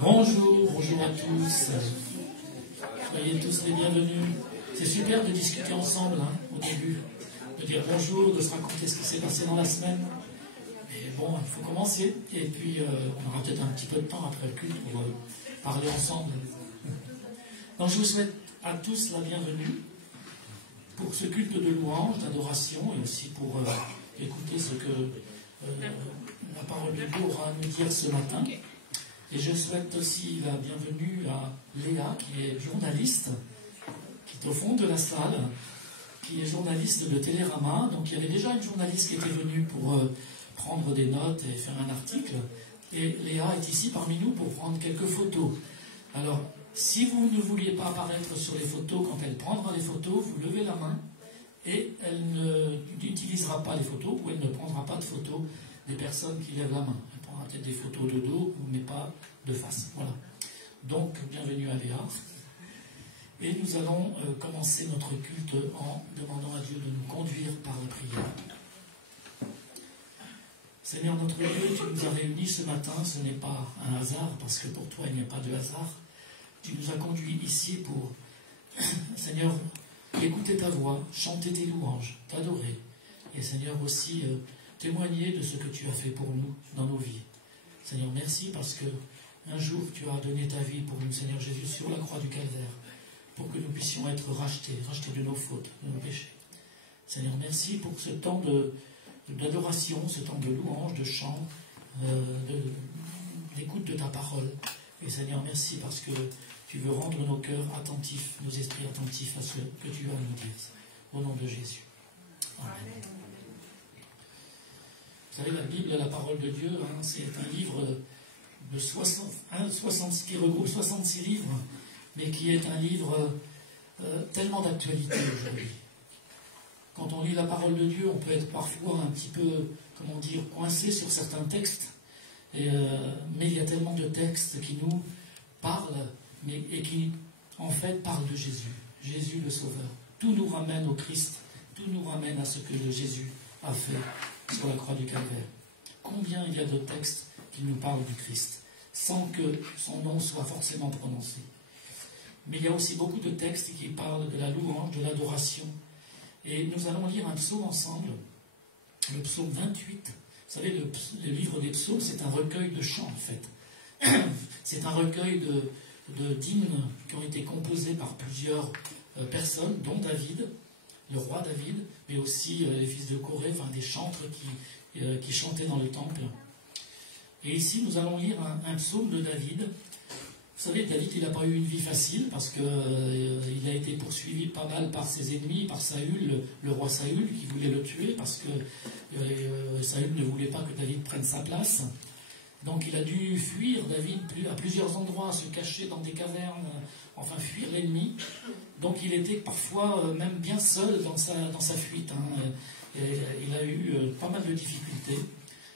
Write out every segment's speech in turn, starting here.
Bonjour, bonjour à tous. Soyez tous les bienvenus. C'est super de discuter ensemble au début, de dire bonjour, de se raconter ce qui s'est passé dans la semaine. Mais bon, il faut commencer. Et puis, on aura peut-être un petit peu de temps après le culte pour parler ensemble. Donc, je vous souhaite à tous la bienvenue pour ce culte de louange, d'adoration, et aussi pour écouter ce que la parole de Dieu aura à nous dire ce matin. Et je souhaite aussi la bienvenue à Léa, qui est journaliste, qui est au fond de la salle, qui est journaliste de Télérama. Donc il y avait déjà une journaliste qui était venue pour prendre des notes et faire un article. Et Léa est ici parmi nous pour prendre quelques photos. Alors, si vous ne vouliez pas apparaître sur les photos, quand elle prendra les photos, vous levez la main et elle n'utilisera pas les photos ou elle ne prendra pas de photos des personnes qui lèvent la main. Elle prendra peut-être des photos de dos, mais pas de face. Voilà. Donc, bienvenue à Léa. Et nous allons commencer notre culte en demandant à Dieu de nous conduire par la prière. Seigneur notre Dieu, tu nous as réunis ce matin, ce n'est pas un hasard, parce que pour toi il n'y a pas de hasard. Tu nous as conduits ici pour, Seigneur, écouter ta voix, chanter tes louanges, t'adorer. Et Seigneur aussi témoigner de ce que tu as fait pour nous dans nos vies. Seigneur, merci parce que un jour tu as donné ta vie pour nous, Seigneur Jésus, sur la croix du Calvaire, pour que nous puissions être rachetés de nos fautes, de nos péchés. Seigneur, merci pour ce temps d'adoration, ce temps de louange, de chant, d'écoute de ta parole. Et Seigneur, merci parce que tu veux rendre nos cœurs attentifs, nos esprits attentifs à ce que tu as à nous dire. Au nom de Jésus. Amen. Vous savez, la Bible, la parole de Dieu, c'est un livre de 60, qui regroupe 66 livres, mais qui est un livre tellement d'actualité aujourd'hui. Quand on lit la parole de Dieu, on peut être parfois un petit peu, comment dire, coincé sur certains textes, mais il y a tellement de textes qui nous parlent, et qui, en fait, parlent de Jésus. Jésus le Sauveur. Tout nous ramène au Christ, tout nous ramène à ce que Jésus a fait sur la croix du Calvaire. Combien il y a de textes qui nous parlent du Christ, sans que son nom soit forcément prononcé. Mais il y a aussi beaucoup de textes qui parlent de la louange, de l'adoration. Et nous allons lire un psaume ensemble, le psaume 28. Vous savez, le livre des psaumes, c'est un recueil de chants, en fait. C'est un recueil d'hymnes qui ont été composés par plusieurs personnes, dont David, le roi David, mais aussi les fils de Corée, enfin des chantres qui chantaient dans le temple. Et ici, nous allons lire un psaume de David. Vous savez, David, il n'a pas eu une vie facile parce qu'il a été poursuivi pas mal par ses ennemis, par Saül, le roi Saül, qui voulait le tuer parce que Saül ne voulait pas que David prenne sa place. Donc il a dû fuir David à plusieurs endroits, se cacher dans des cavernes, enfin fuir l'ennemi. Donc il était parfois même bien seul dans sa fuite. Il a eu pas mal de difficultés.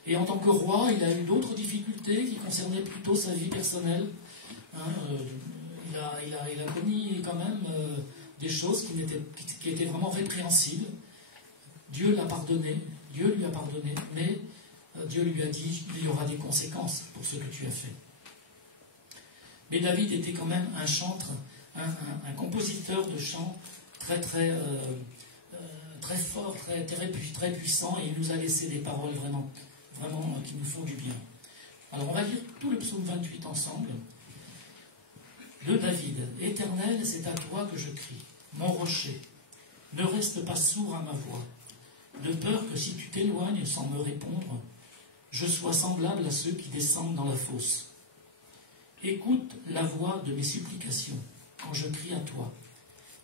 Et en tant que roi, il a eu d'autres difficultés qui concernaient plutôt sa vie personnelle. Il a commis quand même des choses qui étaient vraiment répréhensibles. Dieu l'a pardonné, Dieu lui a pardonné, mais Dieu lui a dit qu'il y aura des conséquences pour ce que tu as fait. Mais David était quand même un chantre, un compositeur de chants très fort, très puissant, et il nous a laissé des paroles vraiment qui nous font du bien. Alors on va lire tout le psaume 28 ensemble. De David, Éternel, c'est à toi que je crie, mon rocher. Ne reste pas sourd à ma voix, de peur que si tu t'éloignes sans me répondre, je sois semblable à ceux qui descendent dans la fosse. Écoute la voix de mes supplications quand je crie à toi,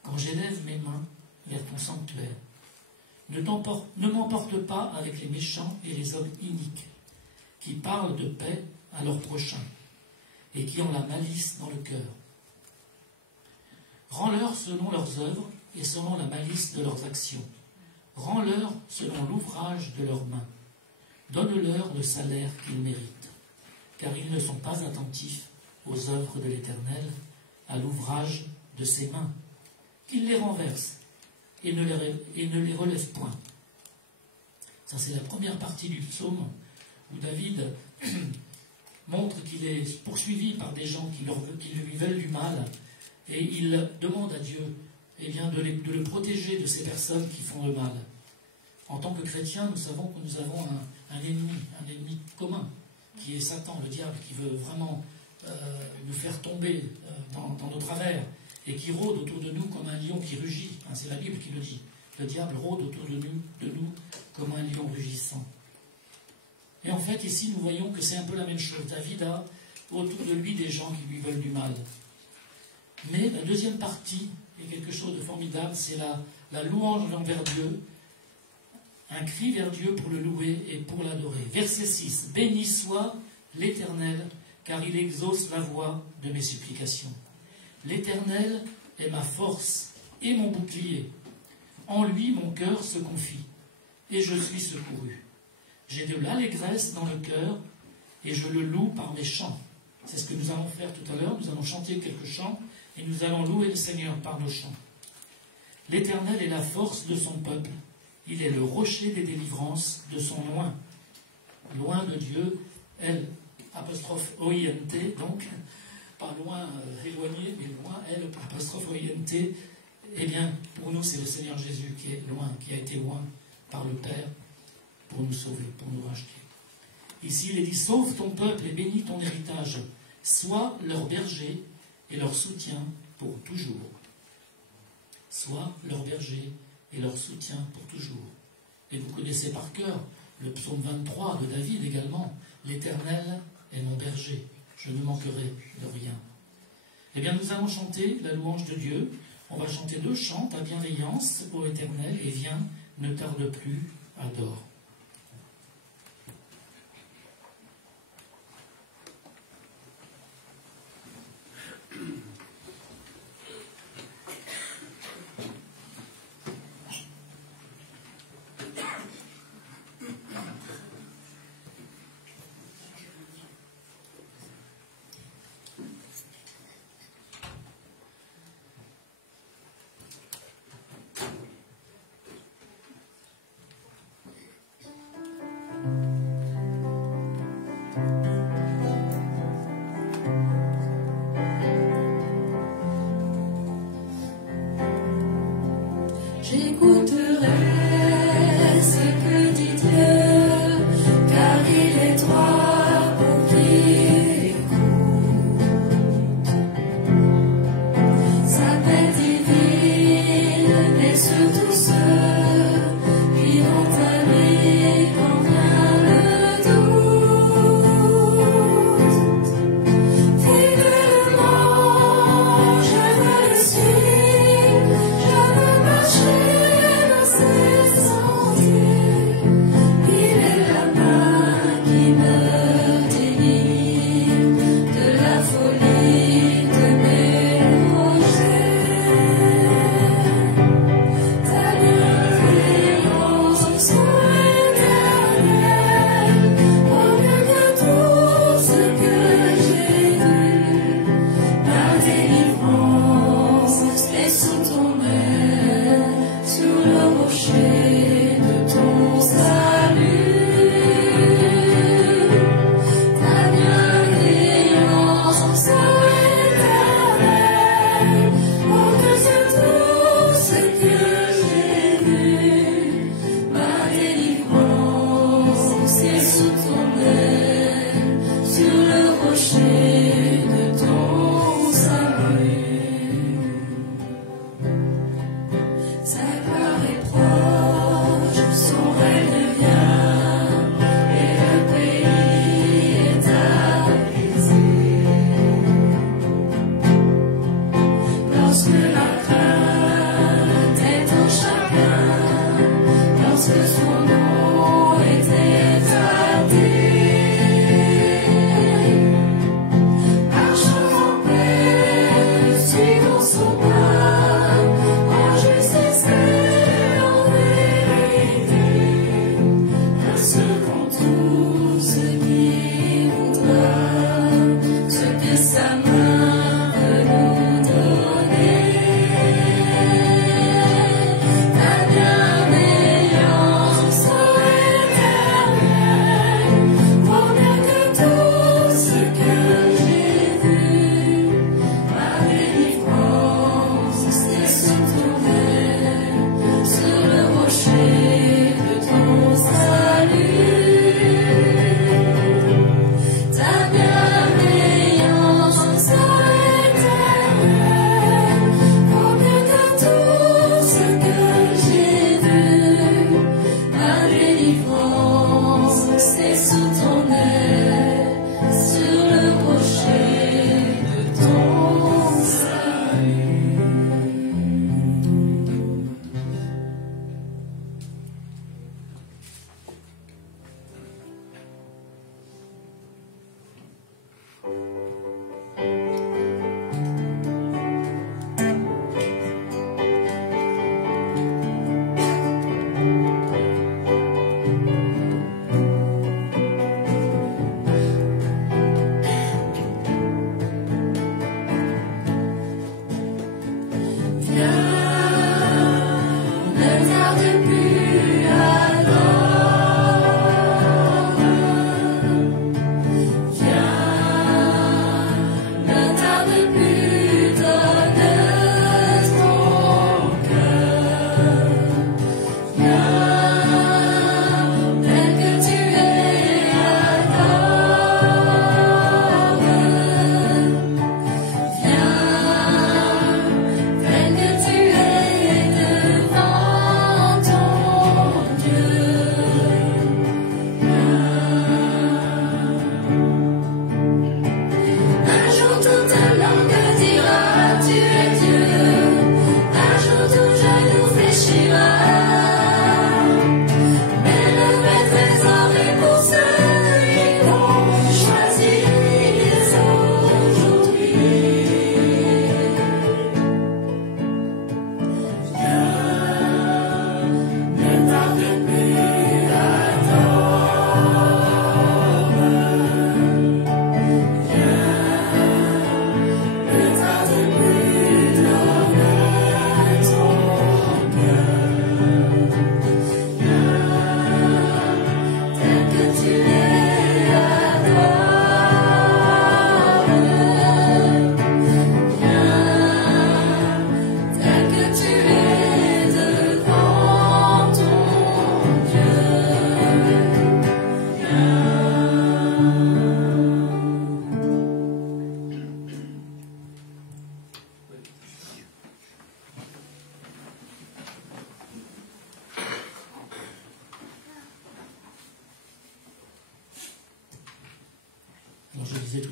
quand j'élève mes mains vers ton sanctuaire. Ne m'emporte pas avec les méchants et les hommes iniques, qui parlent de paix à leurs prochains et qui ont la malice dans le cœur. Rends-leur selon leurs œuvres et selon la malice de leurs actions. Rends-leur selon l'ouvrage de leurs mains. Donne-leur le salaire qu'ils méritent, car ils ne sont pas attentifs aux œuvres de l'Éternel, à l'ouvrage de ses mains. Qu'ils les renversent et ne les relèvent point. Ça, c'est la première partie du psaume où David montre qu'il est poursuivi par des gens qui lui veulent du mal, et il demande à Dieu eh bien, de le protéger de ces personnes qui font le mal. En tant que chrétiens, nous savons que nous avons un ennemi commun, qui est Satan, le diable, qui veut vraiment nous faire tomber dans nos travers, et qui rôde autour de nous comme un lion qui rugit. Hein, c'est la Bible qui le dit. Le diable rôde autour de nous comme un lion rugissant. Et en fait, ici, nous voyons que c'est un peu la même chose. David a autour de lui des gens qui lui veulent du mal. Mais la deuxième partie est quelque chose de formidable, c'est la louange envers Dieu, un cri vers Dieu pour le louer et pour l'adorer. Verset 6. Béni soit l'Éternel, car il exauce la voix de mes supplications. L'Éternel est ma force et mon bouclier. En lui, mon cœur se confie, et je suis secouru. J'ai de l'allégresse dans le cœur, et je le loue par mes chants. C'est ce que nous allons faire tout à l'heure. Nous allons chanter quelques chants, et nous allons louer le Seigneur par nos chants. L'Éternel est la force de son peuple. Il est le rocher des délivrances de son loin. Loin de Dieu, L, apostrophe O-I-N-T, donc, pas loin éloigné, mais loin, L, apostrophe O-I-N-T. Eh bien, pour nous, c'est le Seigneur Jésus qui est loin, qui a été loin par le Père pour nous sauver, pour nous racheter. Ici, il est dit, sauve ton peuple et bénis ton héritage. Sois leur berger et leur soutien pour toujours. Sois leur berger et leur soutien pour toujours. Et vous connaissez par cœur le psaume 23 de David également. L'Éternel est mon berger, je ne manquerai de rien. Eh bien, nous allons chanter la louange de Dieu. On va chanter 2 chants, ta bienveillance, ô Éternel, et viens, ne tarde plus, adore.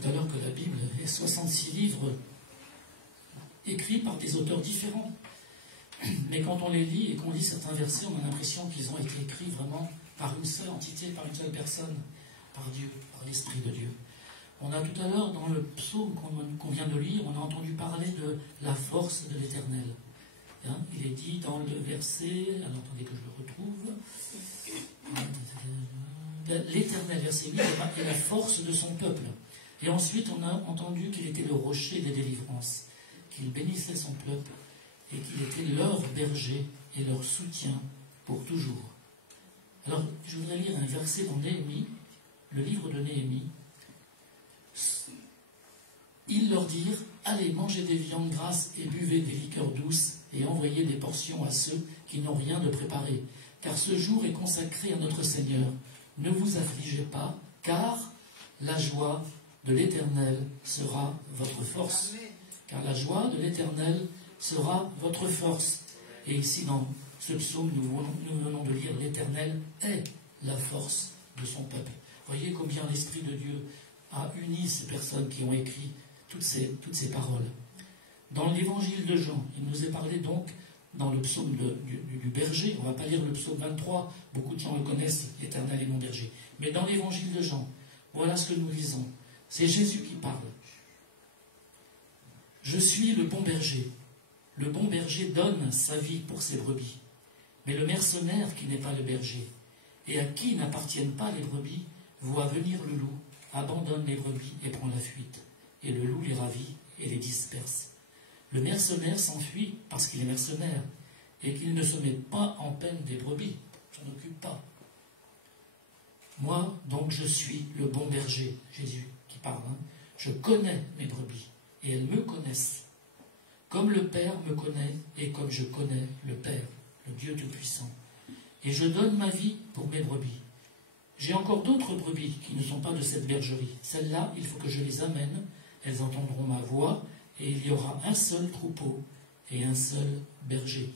tout à l'heure que la Bible est 66 livres écrits par des auteurs différents. Mais quand on les lit et qu'on lit certains versets, on a l'impression qu'ils ont été écrits vraiment par une seule entité, par une seule personne, par Dieu, par l'Esprit de Dieu. On a tout à l'heure, dans le psaume qu'on vient de lire, on a entendu parler de la force de l'Éternel. Hein, il est dit dans le verset, alors attendez que je le retrouve, l'Éternel, verset 8, est la force de son peuple. Et ensuite, on a entendu qu'il était le rocher des délivrances, qu'il bénissait son peuple, et qu'il était leur berger et leur soutien pour toujours. Alors, je voudrais lire un verset dans Néhémie, le livre de Néhémie. Ils leur dirent, allez, mangez des viandes grasses et buvez des liqueurs douces, et envoyez des portions à ceux qui n'ont rien de préparé, car ce jour est consacré à notre Seigneur. Ne vous affligez pas, car la joie de l'Éternel sera votre force. Car la joie de l'Éternel sera votre force. Et ici, dans ce psaume, nous venons de lire, l'Éternel est la force de son peuple. Voyez combien l'Esprit de Dieu a uni ces personnes qui ont écrit toutes ces paroles. Dans l'évangile de Jean, il nous est parlé donc, dans le psaume du berger, on ne va pas lire le psaume 23, beaucoup de gens le connaissent, l'Éternel est mon berger. Mais dans l'évangile de Jean, voilà ce que nous lisons. C'est Jésus qui parle. Je suis le bon berger. Le bon berger donne sa vie pour ses brebis. Mais le mercenaire qui n'est pas le berger, et à qui n'appartiennent pas les brebis, voit venir le loup, abandonne les brebis et prend la fuite. Et le loup les ravit et les disperse. Le mercenaire s'enfuit parce qu'il est mercenaire, et qu'il ne se met pas en peine des brebis. J'en occupe pas. Moi, donc, je suis le bon berger, Jésus qui parle. Je connais mes brebis, et elles me connaissent. Comme le Père me connaît, et comme je connais le Père, le Dieu Tout-Puissant. Et je donne ma vie pour mes brebis. J'ai encore d'autres brebis qui ne sont pas de cette bergerie. Celles-là, il faut que je les amène. Elles entendront ma voix, et il y aura un seul troupeau et un seul berger.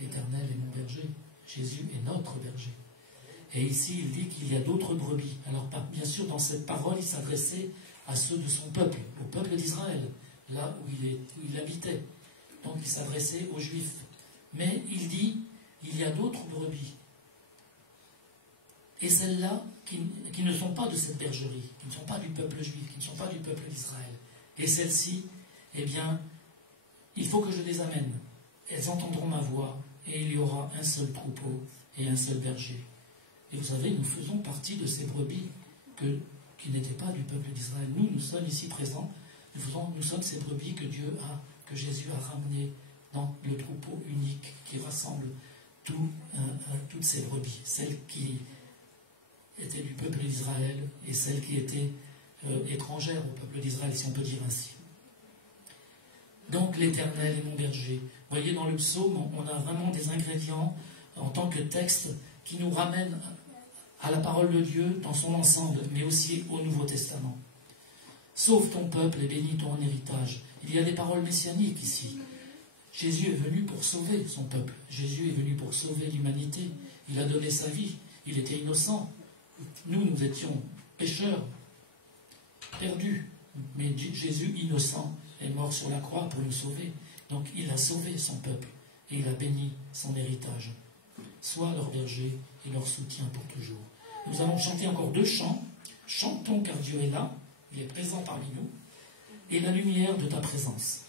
L'Éternel est mon berger. Jésus est notre berger. Et ici, il dit qu'il y a d'autres brebis. Alors, bien sûr, dans cette parole, il s'adressait à ceux de son peuple, au peuple d'Israël, là où il habitait. Donc, il s'adressait aux Juifs. Mais il dit, il y a d'autres brebis. Et celles-là, qui ne sont pas de cette bergerie, qui ne sont pas du peuple juif, qui ne sont pas du peuple d'Israël. Et celles-ci, eh bien, il faut que je les amène. Elles entendront ma voix, et il y aura un seul troupeau et un seul berger. Et vous savez, nous faisons partie de ces brebis qui n'étaient pas du peuple d'Israël. Nous sommes ici présents, nous sommes ces brebis que Jésus a ramenées dans le troupeau unique qui rassemble toutes ces brebis, celles qui étaient du peuple d'Israël et celles qui étaient étrangères au peuple d'Israël, si on peut dire ainsi. Donc l'Éternel est mon berger. Vous voyez, dans le psaume, on a vraiment des ingrédients en tant que texte qui nous ramènent à la parole de Dieu dans son ensemble, mais aussi au Nouveau Testament. Sauve ton peuple et bénis ton héritage. Il y a des paroles messianiques ici. Jésus est venu pour sauver son peuple. Jésus est venu pour sauver l'humanité. Il a donné sa vie. Il était innocent. Nous étions pécheurs, perdus. Mais Jésus, innocent, est mort sur la croix pour nous sauver. Donc il a sauvé son peuple et il a béni son héritage. Sois leur berger et leur soutien pour toujours. Nous allons chanter encore 2 chants. Chantons car Dieu est là, il est présent parmi nous, et la lumière de ta présence.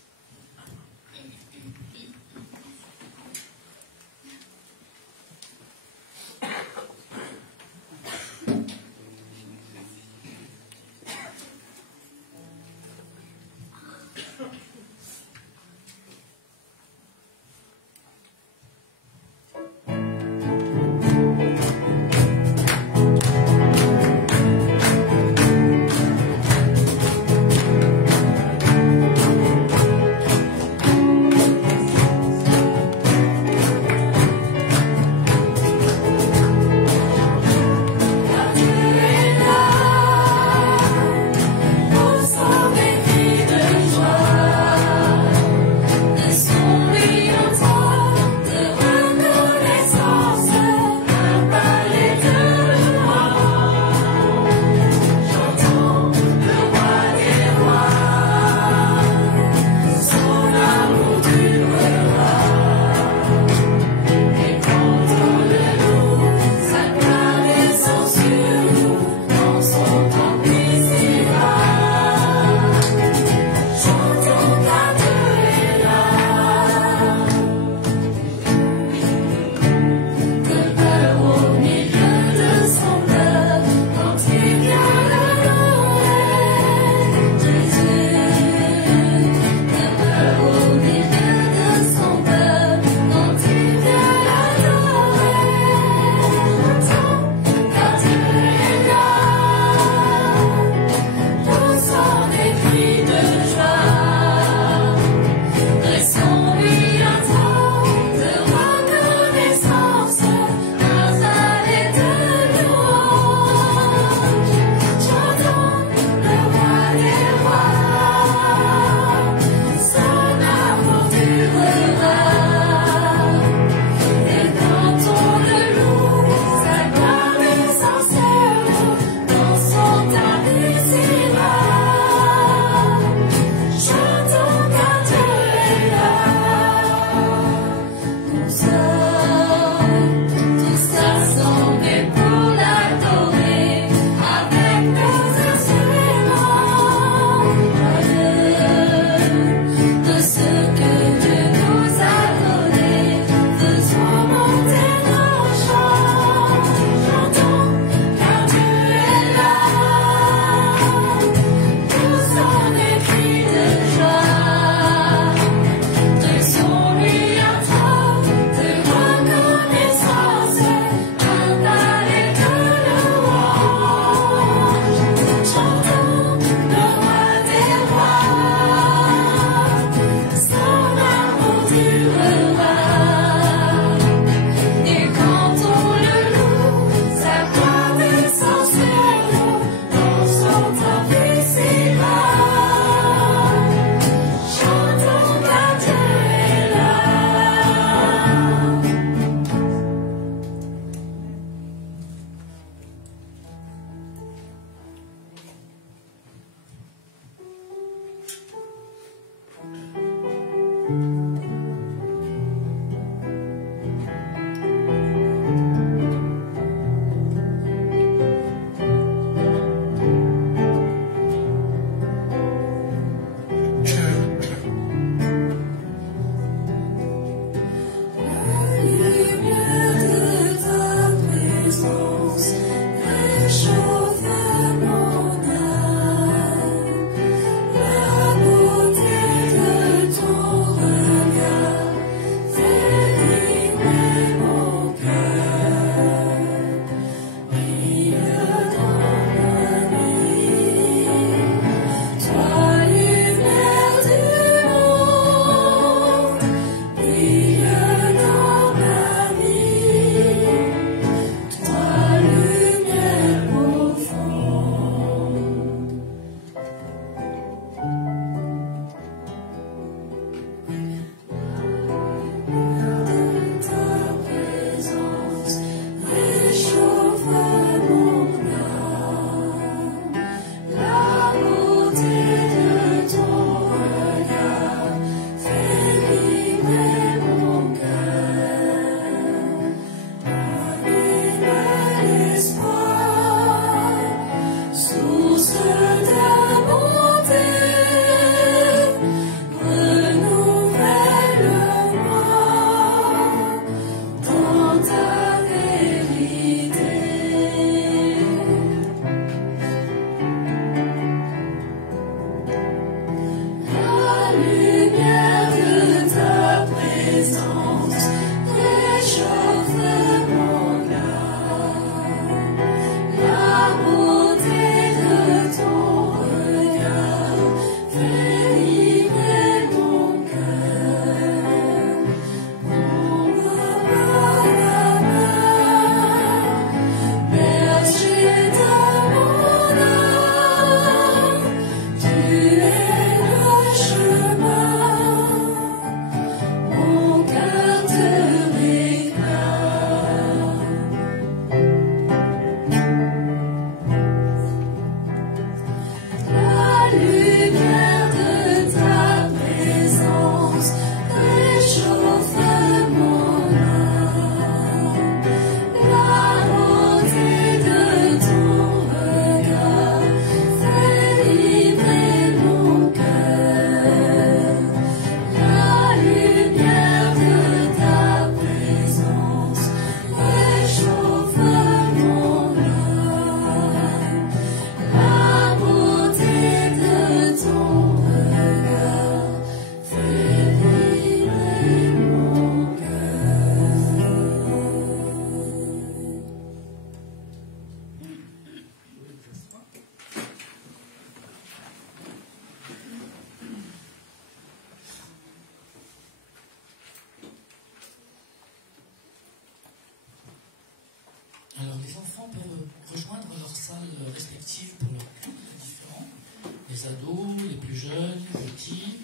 les ados, les plus jeunes, les petits,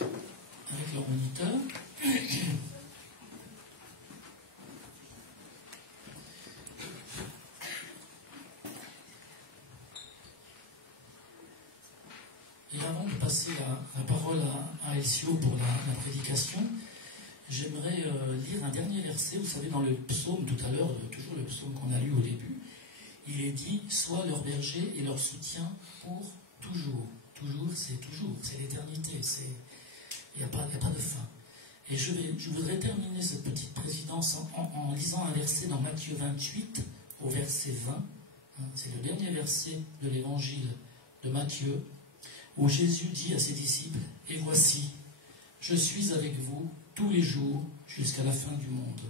avec leur moniteur. Et avant de passer la parole à Elcio pour la prédication, j'aimerais lire un dernier verset. Vous savez, dans le psaume tout à l'heure, toujours le psaume qu'on a lu au début, il est dit « Sois leur berger et leur soutien pour toujours ». Toujours, c'est l'éternité, il n'y a pas de fin. Et je voudrais terminer cette petite présidence en lisant un verset dans Matthieu 28, au verset 20. C'est le dernier verset de l'évangile de Matthieu, où Jésus dit à ses disciples « Et voici, je suis avec vous tous les jours jusqu'à la fin du monde. »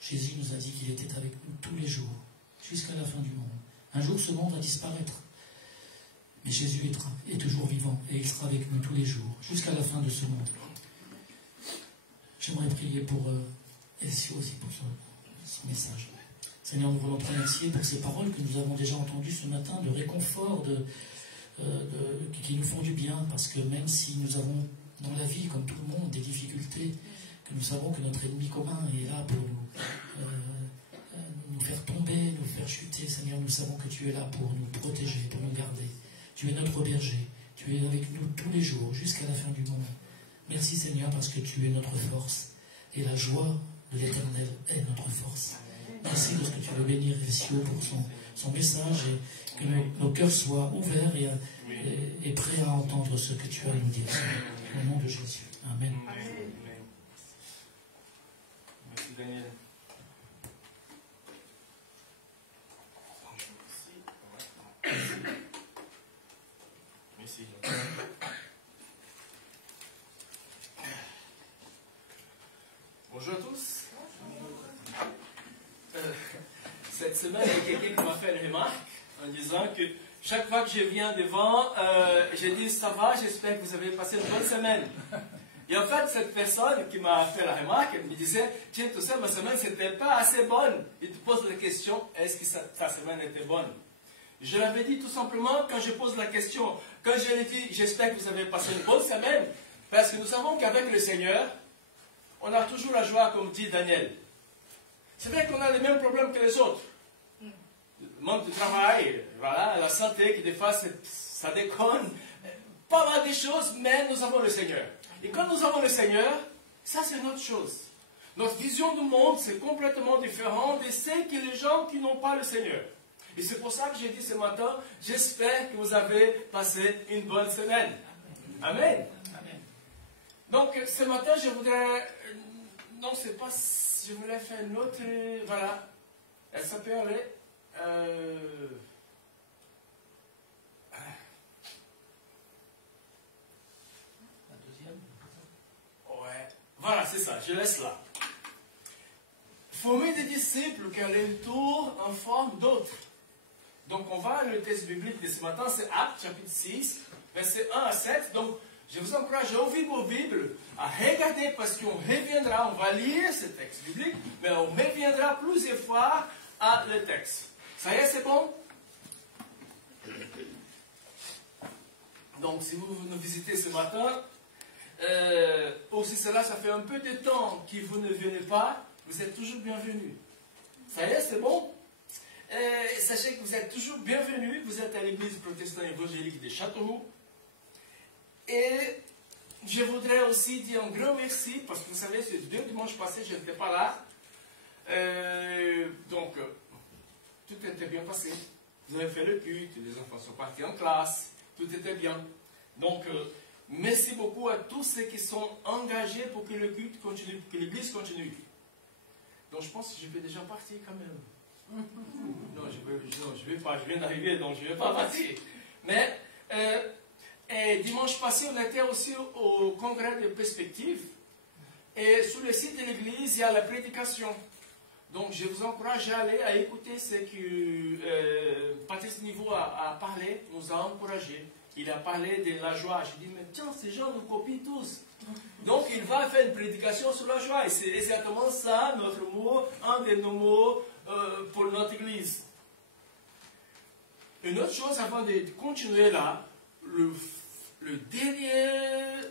Jésus nous a dit qu'il était avec nous tous les jours, jusqu'à la fin du monde. Un jour, ce monde va disparaître. Mais Jésus est toujours vivant et il sera avec nous tous les jours, jusqu'à la fin de ce monde. J'aimerais prier pour Elcio aussi, pour son message. Seigneur, nous voulons te remercier pour ces paroles que nous avons déjà entendues ce matin, de réconfort, qui nous font du bien, parce que même si nous avons dans la vie, comme tout le monde, des difficultés, que nous savons que notre ennemi commun est là pour nous faire tomber, nous faire chuter, Seigneur, nous savons que tu es là pour nous protéger, pour nous garder. Tu es notre berger, tu es avec nous tous les jours, jusqu'à la fin du monde. Merci Seigneur, parce que tu es notre force, et la joie de l'Éternel est notre force. Merci de ce que tu veux bénir Elcio pour son message, et que nos cœurs soient ouverts et prêts à entendre ce que tu as à nous dire. Au nom de Jésus. Amen. Merci Daniel. Merci. Bonjour à tous. Cette semaine, il y a quelqu'un qui m'a fait une remarque en disant que chaque fois que je viens devant, je dis ça va, j'espère que vous avez passé une bonne semaine. Et en fait, cette personne qui m'a fait la remarque, elle me disait, tiens, tout ça, ma semaine, c'était pas assez bonne. Il te pose la question, est-ce que ta semaine était bonne? Je l'avais dit tout simplement, quand je pose la question, quand je lui dis, j'espère que vous avez passé une bonne semaine, parce que nous savons qu'avec le Seigneur, on a toujours la joie, comme dit Daniel. C'est vrai qu'on a les mêmes problèmes que les autres. Le manque de travail, voilà, la santé, qui des fois, ça déconne. Pas mal de choses, mais nous avons le Seigneur. Et quand nous avons le Seigneur, ça c'est une autre chose. Notre vision du monde, c'est complètement différent de ce que les gens qui n'ont pas le Seigneur. Et c'est pour ça que j'ai dit ce matin, j'espère que vous avez passé une bonne semaine. Amen. Amen. Donc ce matin, je voudrais... Non, c'est pas... Je voulais faire une autre... Voilà. Elle s'appelait... Ouais. Voilà, c'est ça. Je laisse là. Former des disciples qui ont un tour en forme d'autres. Donc on va, le texte biblique de ce matin, c'est Actes chapitre 6, versets 1 à 7. Donc je vous encourage à ouvrir vos Bibles, à regarder, parce qu'on reviendra, on va lire ce texte biblique, mais on reviendra plusieurs fois à le texte. Ça y est, c'est bon? Donc si vous nous visitez ce matin, aussi cela, ça fait un peu de temps que vous ne venez pas, vous êtes toujours bienvenus. Ça y est, c'est bon? Sachez que vous êtes toujours bienvenus, vous êtes à l'église protestante évangélique de Châteauroux. Et je voudrais aussi dire un grand merci, parce que vous savez, ces 2 dimanches passés, je n'étais pas là. Donc, tout était bien passé. Vous avez fait le culte, les enfants sont partis en classe, tout était bien. Donc, merci beaucoup à tous ceux qui sont engagés pour que le culte continue, pour que l'église continue. Donc, je pense que je vais déjà partir quand même. Non, je vais pas, je viens d'arriver, donc je ne vais pas partir. Mais, dimanche passé, on était aussi au congrès de perspective. Et sur le site de l'église, il y a la prédication. Donc, je vous encourage à aller à écouter ce que Patrice Niveau a parlé, nous a encouragés. Il a parlé de la joie. Je dis, mais tiens, ces gens nous copient tous. Donc, il va faire une prédication sur la joie. Et c'est exactement ça, notre mot, un de nos mots pour notre église. Une autre chose avant de continuer là, le dernier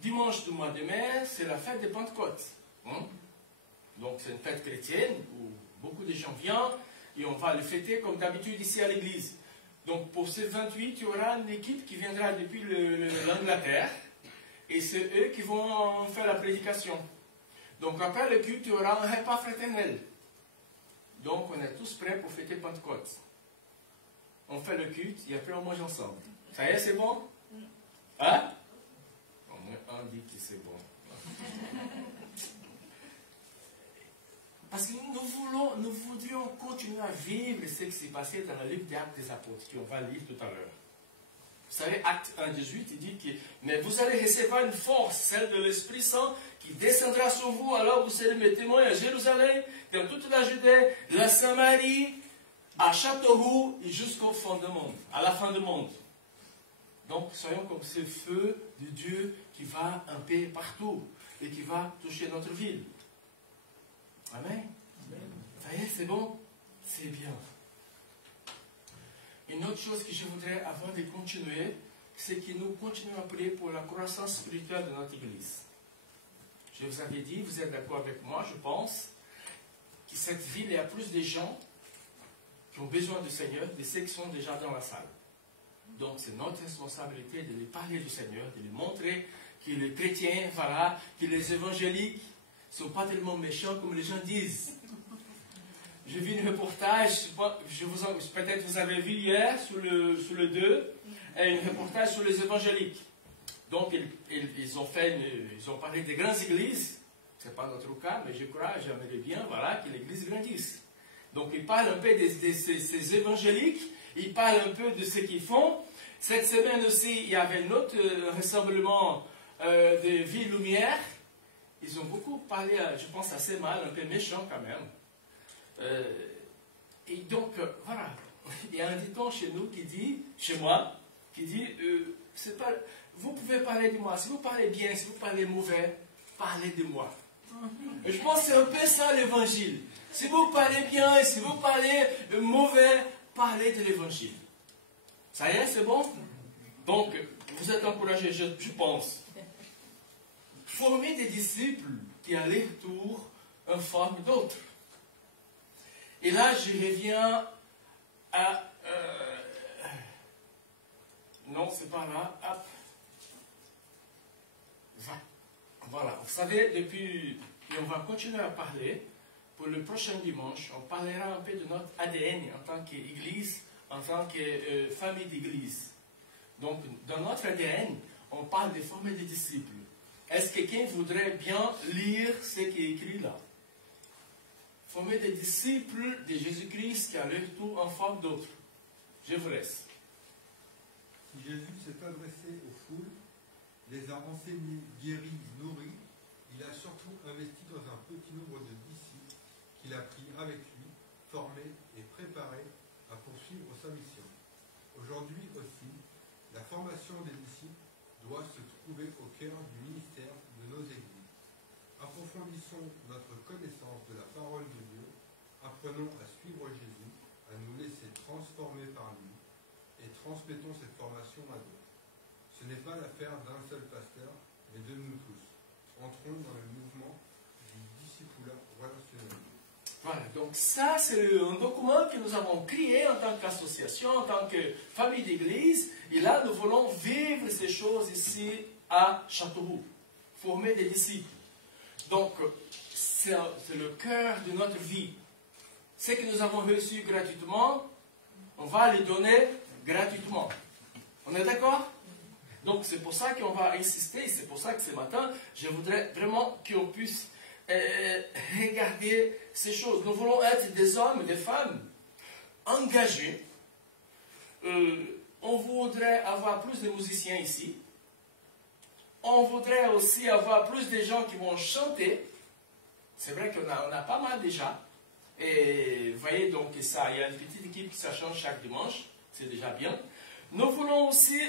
dimanche du mois de mai, c'est la fête de Pentecôte. Hein? Donc c'est une fête chrétienne où beaucoup de gens viennent et on va le fêter comme d'habitude ici à l'église. Donc pour ce 28, il y aura une équipe qui viendra depuis l'Angleterre et c'est eux qui vont faire la prédication. Donc après le culte, il y aura un repas fraternel. Donc on est tous prêts pour fêter Pentecôte. On fait le culte et après on mange ensemble. Ça y est, c'est bon? Hein? Au moins un dit que c'est bon. Parce que nous voudrions continuer à vivre ce qui s'est passé dans le livre des Actes des Apôtres, qu'on va lire tout à l'heure. Vous savez, Acte 1, 18, il dit que « Mais vous allez recevoir une force, celle de l'Esprit Saint, qui descendra sur vous, alors vous serez mes témoins à Jérusalem, dans toute la Judée, la Samarie, à Châteauroux et jusqu'au fond du monde, à la fin du monde. » Donc, soyons comme ce feu de Dieu qui va un peu partout et qui va toucher notre ville. Amen. Ça y est, c'est bon? C'est bien. Une autre chose que je voudrais, avant de continuer, c'est que nous continuons à prier pour la croissance spirituelle de notre Église. Je vous avais dit, vous êtes d'accord avec moi, je pense, que cette ville, il y a plus de gens qui ont besoin du Seigneur que ceux qui sont déjà dans la salle. Donc, c'est notre responsabilité de les parler du Seigneur, de les montrer que les chrétiens, voilà, que les évangéliques ne sont pas tellement méchants comme les gens disent. J'ai vu un reportage, peut-être vous avez vu hier, sur le 2, un reportage sur les évangéliques. Donc, ils ont parlé des grandes églises. Ce n'est pas notre cas, mais je crois, j'aimerais bien, voilà, que l'église grandisse. Donc, ils parlent un peu de ces évangéliques, ils parlent un peu de ce qu'ils font. Cette semaine aussi, il y avait un autre rassemblement de Vie Lumière. Ils ont beaucoup parlé, je pense, assez mal, un peu méchant quand même. Et donc, voilà, il y a un dicton chez nous qui dit, chez moi, qui dit, c'est pas, vous pouvez parler de moi, si vous parlez bien, si vous parlez mauvais, parlez de moi. Et je pense que c'est un peu ça l'évangile. Si vous parlez bien et si vous parlez mauvais, parlez de l'évangile. Ça y est, c'est bon? Donc, vous êtes encouragés, je pense. Former des disciples qui, à leur tour, en forment d'autres. Et là, je reviens à... non, c'est pas là. Hop. Voilà. Vous savez, depuis... Et on va continuer à parler. Pour le prochain dimanche, on parlera un peu de notre ADN en tant qu'Église, en tant que famille d'Église. Donc, dans notre ADN, on parle de former des disciples. Est-ce que quelqu'un voudrait bien lire ce qui est écrit là? Former des disciples de Jésus-Christ qui à leur tour en forment d'autres. Je vous laisse. Si Jésus s'est adressé aux foules, les a enseignés, guéris, nourris, il a surtout investi dans un petit nombre de disciples qu'il a pris avec lui, formés et préparés à poursuivre sa mission. Aujourd'hui aussi, la formation des disciples doit se trouver au cœur du ministère de nos églises. Approfondissons notre connaissance de la parole de Dieu, apprenons à suivre Jésus, à nous laisser transformer par lui, et transmettons cette formation à d'autres. Ce n'est pas l'affaire d'un seul pasteur, mais de nous tous. Entrons dans le mouvement du discipulat relationnel. Voilà, donc ça c'est un document que nous avons créé en tant qu'association, en tant que famille d'église, et là nous voulons vivre ces choses ici à Châteauroux, former des disciples. Donc c'est le cœur de notre vie. Ce que nous avons reçu gratuitement, on va les donner gratuitement. On est d'accord? Donc c'est pour ça qu'on va insister, c'est pour ça que ce matin, je voudrais vraiment qu'on puisse regarder ces choses. Nous voulons être des hommes et des femmes engagés. On voudrait avoir plus de musiciens ici. On voudrait aussi avoir plus de gens qui vont chanter. C'est vrai qu'on a pas mal déjà. Et vous voyez donc ça, il y a une petite équipe qui ça change chaque dimanche. C'est déjà bien. Nous voulons aussi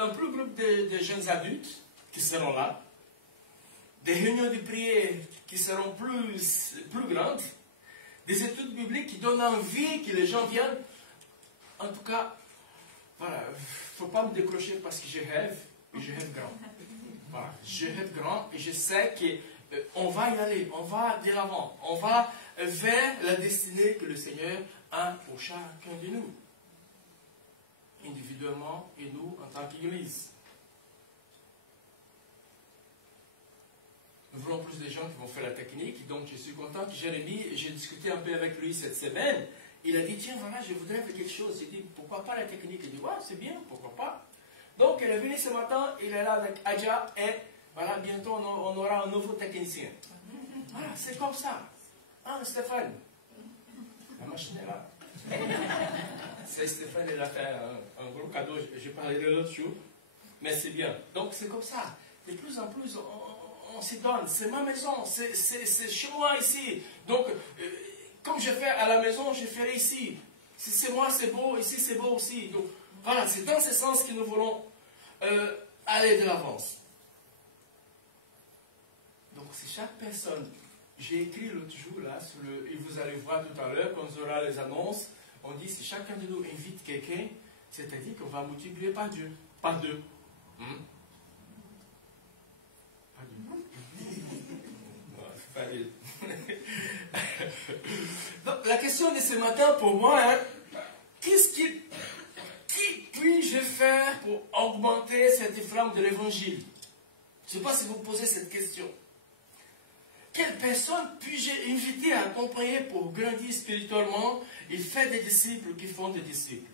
un plus groupe de jeunes adultes qui seront là. Des réunions de prière qui seront plus grandes. Des études bibliques qui donnent envie que les gens viennent. En tout cas, voilà, il ne faut pas me décrocher parce que je rêve, et je rêve grand. Voilà, je rêve grand et je sais qu'on va y aller, on va de l'avant, on va vers la destinée que le Seigneur a pour chacun de nous, individuellement et nous en tant qu'Église. Nous voulons plus de gens qui vont faire la technique, donc je suis content que Jérémie, j'ai discuté un peu avec lui cette semaine, il a dit, tiens, voilà, je voudrais faire quelque chose. J'ai dit, pourquoi pas la technique? Il dit, ouais, c'est bien, pourquoi pas. Donc, il est venu ce matin, il est là avec Adja, et voilà, bientôt on aura un nouveau technicien. Voilà, c'est comme ça. Hein, Stéphane? La machine est là. C'est Stéphane, il a fait un gros cadeau, j'ai parlé de l'autre jour, mais c'est bien. Donc, c'est comme ça. De plus en plus, on s'y donne. C'est ma maison, c'est chez moi ici. Donc, comme je fais à la maison, je ferai ici. Si c'est moi, c'est beau, ici c'est beau aussi. Donc, voilà, c'est dans ce sens que nous voulons aller de l'avance. Donc, c'est chaque personne. J'ai écrit l'autre jour, là, et vous allez voir tout à l'heure, quand on aura les annonces, on dit, si chacun de nous invite quelqu'un, c'est-à-dire qu'on va multiplier par Dieu. Pas deux. Pas deux. Donc, la question de ce matin pour moi, hein, qui puis-je faire pour augmenter cette flamme de l'évangile? Je ne sais pas si vous posez cette question. Quelle personne puis-je inviter à accompagner pour grandir spirituellement et faire des disciples qui font des disciples?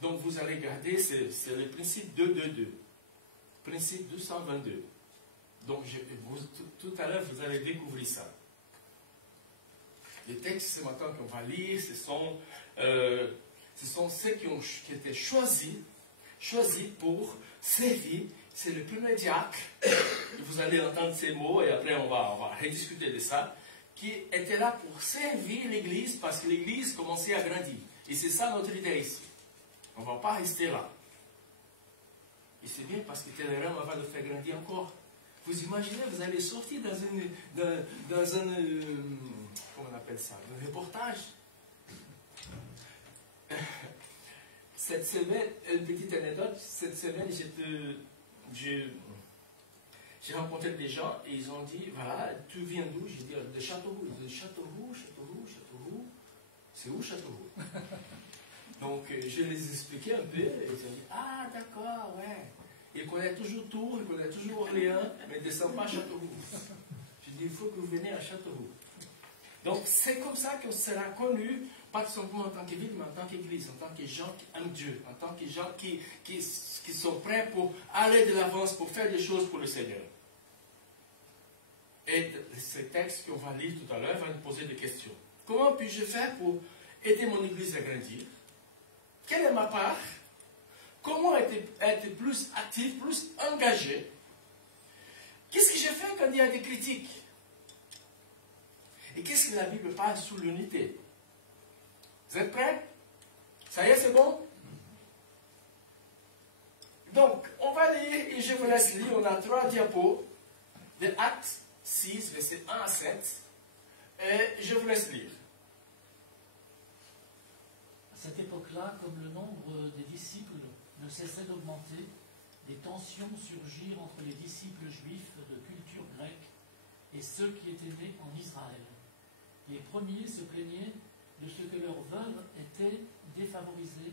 Donc vous allez garder, c'est le principe 222. Principe 222. Donc tout à l'heure, vous allez découvrir ça. Les textes ce matin qu'on va lire, ce sont ceux qui ont été choisis pour servir. C'est le premier diacre, vous allez entendre ces mots et après on va rediscuter de ça, qui était là pour servir l'Église parce que l'Église commençait à grandir. Et c'est ça notre idée ici. On ne va pas rester là. Et c'est bien parce que Téléram va le faire grandir encore. Vous imaginez, vous allez sortir dans un comment on appelle ça, un reportage. Cette semaine, une petite anecdote, cette semaine j'ai rencontré des gens et ils ont dit, voilà, tu viens d'où? J'ai dit, de Châteauroux. Ils ont dit, Châteauroux, c'est où Châteauroux? Donc, je les ai expliqué un peu et ils ont dit, ah, d'accord, ouais. Ils connaissent toujours Tours, ils connaissent toujours Orléans, mais ils ne descendent pas à Châteauroux. J'ai dit, il faut que vous veniez à Châteauroux. Donc, c'est comme ça qu'on sera connu, pas simplement en tant qu'église, mais en tant qu'église, en tant que gens qui aiment Dieu, en tant que gens qui sont prêts pour aller de l'avance, pour faire des choses pour le Seigneur. Et ce texte qu'on va lire tout à l'heure va nous poser des questions. Comment puis-je faire pour aider mon église à grandir? Quelle est ma part? Comment être plus actif, plus engagé? Qu'est-ce que je fais quand il y a des critiques? Et qu'est-ce que la Bible parle sur l'unité? Vous êtes prêts? Ça y est, c'est bon? Donc, on va lire, et je vous laisse lire, on a 3 diapos de Actes 6, versets 1 à 7, et je vous laisse lire. À cette époque-là, comme le nombre des disciples ne cessait d'augmenter, des tensions surgirent entre les disciples juifs de culture grecque et ceux qui étaient nés en Israël. Les premiers se plaignaient de ce que leurs veuves étaient défavorisées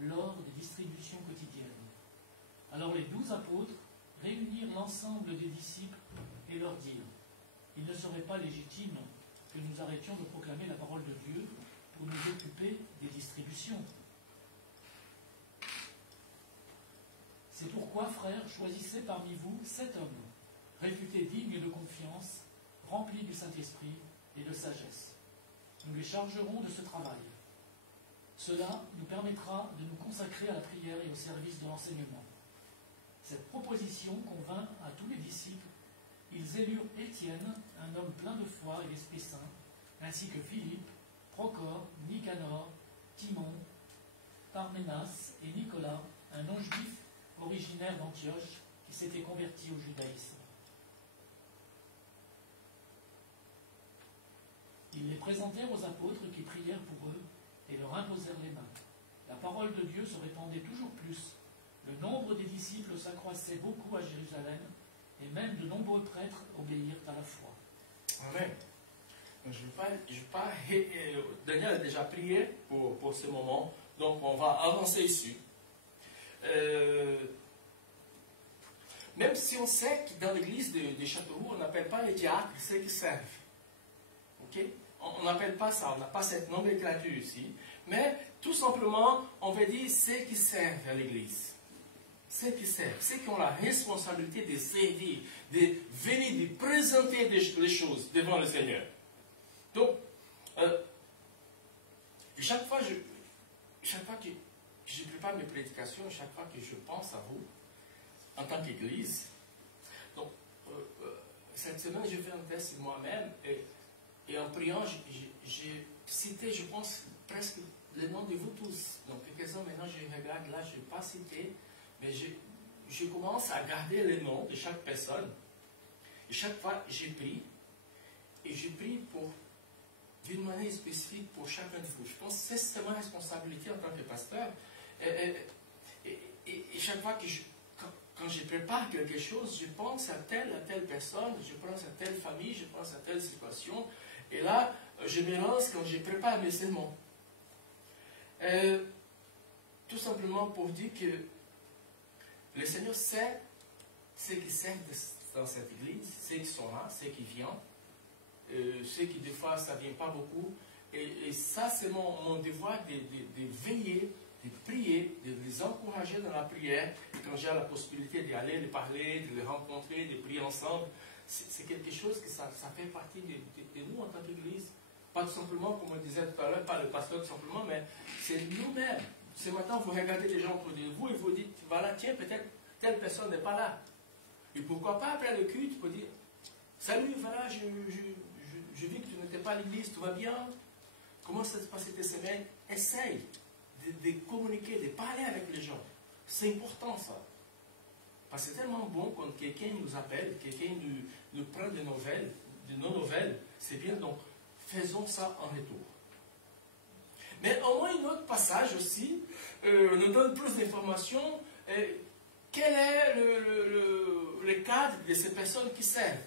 lors des distributions quotidiennes. Alors les 12 apôtres réunirent l'ensemble des disciples et leur dirent, « Il ne serait pas légitime que nous arrêtions de proclamer la parole de Dieu pour nous occuper des distributions. C'est pourquoi, frères, choisissez parmi vous 7 hommes, réputés dignes de confiance, remplis du Saint-Esprit et de sagesse. Nous les chargerons de ce travail. Cela nous permettra de nous consacrer à la prière et au service de l'enseignement. » Cette proposition convint à tous les disciples. Ils élurent Étienne, un homme plein de foi et d'Esprit Saint, ainsi que Philippe, Procore, Nicanor, Timon, Parménas et Nicolas, un non-juif originaire d'Antioche qui s'était converti au judaïsme. Ils les présentèrent aux apôtres qui prièrent pour eux et leur imposèrent les mains. La parole de Dieu se répandait toujours plus. Le nombre des disciples s'accroissait beaucoup à Jérusalem, et même de nombreux prêtres obéirent à la foi. Amen. Je vais pas, Daniel a déjà prié pour ce moment, donc on va avancer ici. Même si on sait que dans l'église de Châteauroux, on n'appelle pas les diacres ceux qui servent. Ok? On n'appelle pas ça, on n'a pas cette nomenclature ici. Mais tout simplement, on va dire ceux qui servent à l'église. Ceux qui servent, ceux qui ont la responsabilité de servir, de venir, de présenter les choses devant le Seigneur. Donc, chaque fois que je prépare mes prédications, chaque fois que je pense à vous, en tant qu'Église, donc, cette semaine, j'ai fait un test moi-même, et en priant, j'ai cité, je pense, presque le nom de vous tous. Donc, quelques-uns, maintenant, je regarde là, je n'ai pas cité, mais je commence à garder les noms de chaque personne. Et chaque fois, j'ai pris, et j'ai pris d'une manière spécifique pour chacun de vous. Je pense que c'est ma responsabilité en tant que pasteur. Et chaque fois que quand je prépare quelque chose, je pense à telle personne, je pense à telle famille, je pense à telle situation. Et là, je me lance quand je prépare mes sermons. Tout simplement pour dire que le Seigneur sait ceux qui servent dans cette église, ceux qui sont là, ceux qui viennent, ceux qui des fois ça ne vient pas beaucoup. Et ça, c'est mon devoir de veiller, de prier, de les encourager dans la prière. Et quand j'ai la possibilité d'y aller, de parler, de les rencontrer, de prier ensemble, c'est quelque chose que ça fait partie de nous en tant qu'Église. Pas tout simplement, comme on disait tout à l'heure, pas le pasteur tout simplement, mais c'est nous-mêmes. Ce matin, vous regardez les gens autour de vous et vous dites, voilà, tiens, peut-être telle personne n'est pas là. Et pourquoi pas, après le culte, tu peux dire, salut, voilà, je vis que tu n'étais pas à l'église, tout va bien. Comment ça se passe cette semaine? Essaye de communiquer, de parler avec les gens. C'est important ça. Parce que c'est tellement bon quand quelqu'un nous appelle, quelqu'un nous prend de nos nouvelles, c'est bien, donc faisons ça en retour. Mais au moins un autre passage aussi nous donne plus d'informations. Quel est le cadre de ces personnes qui servent?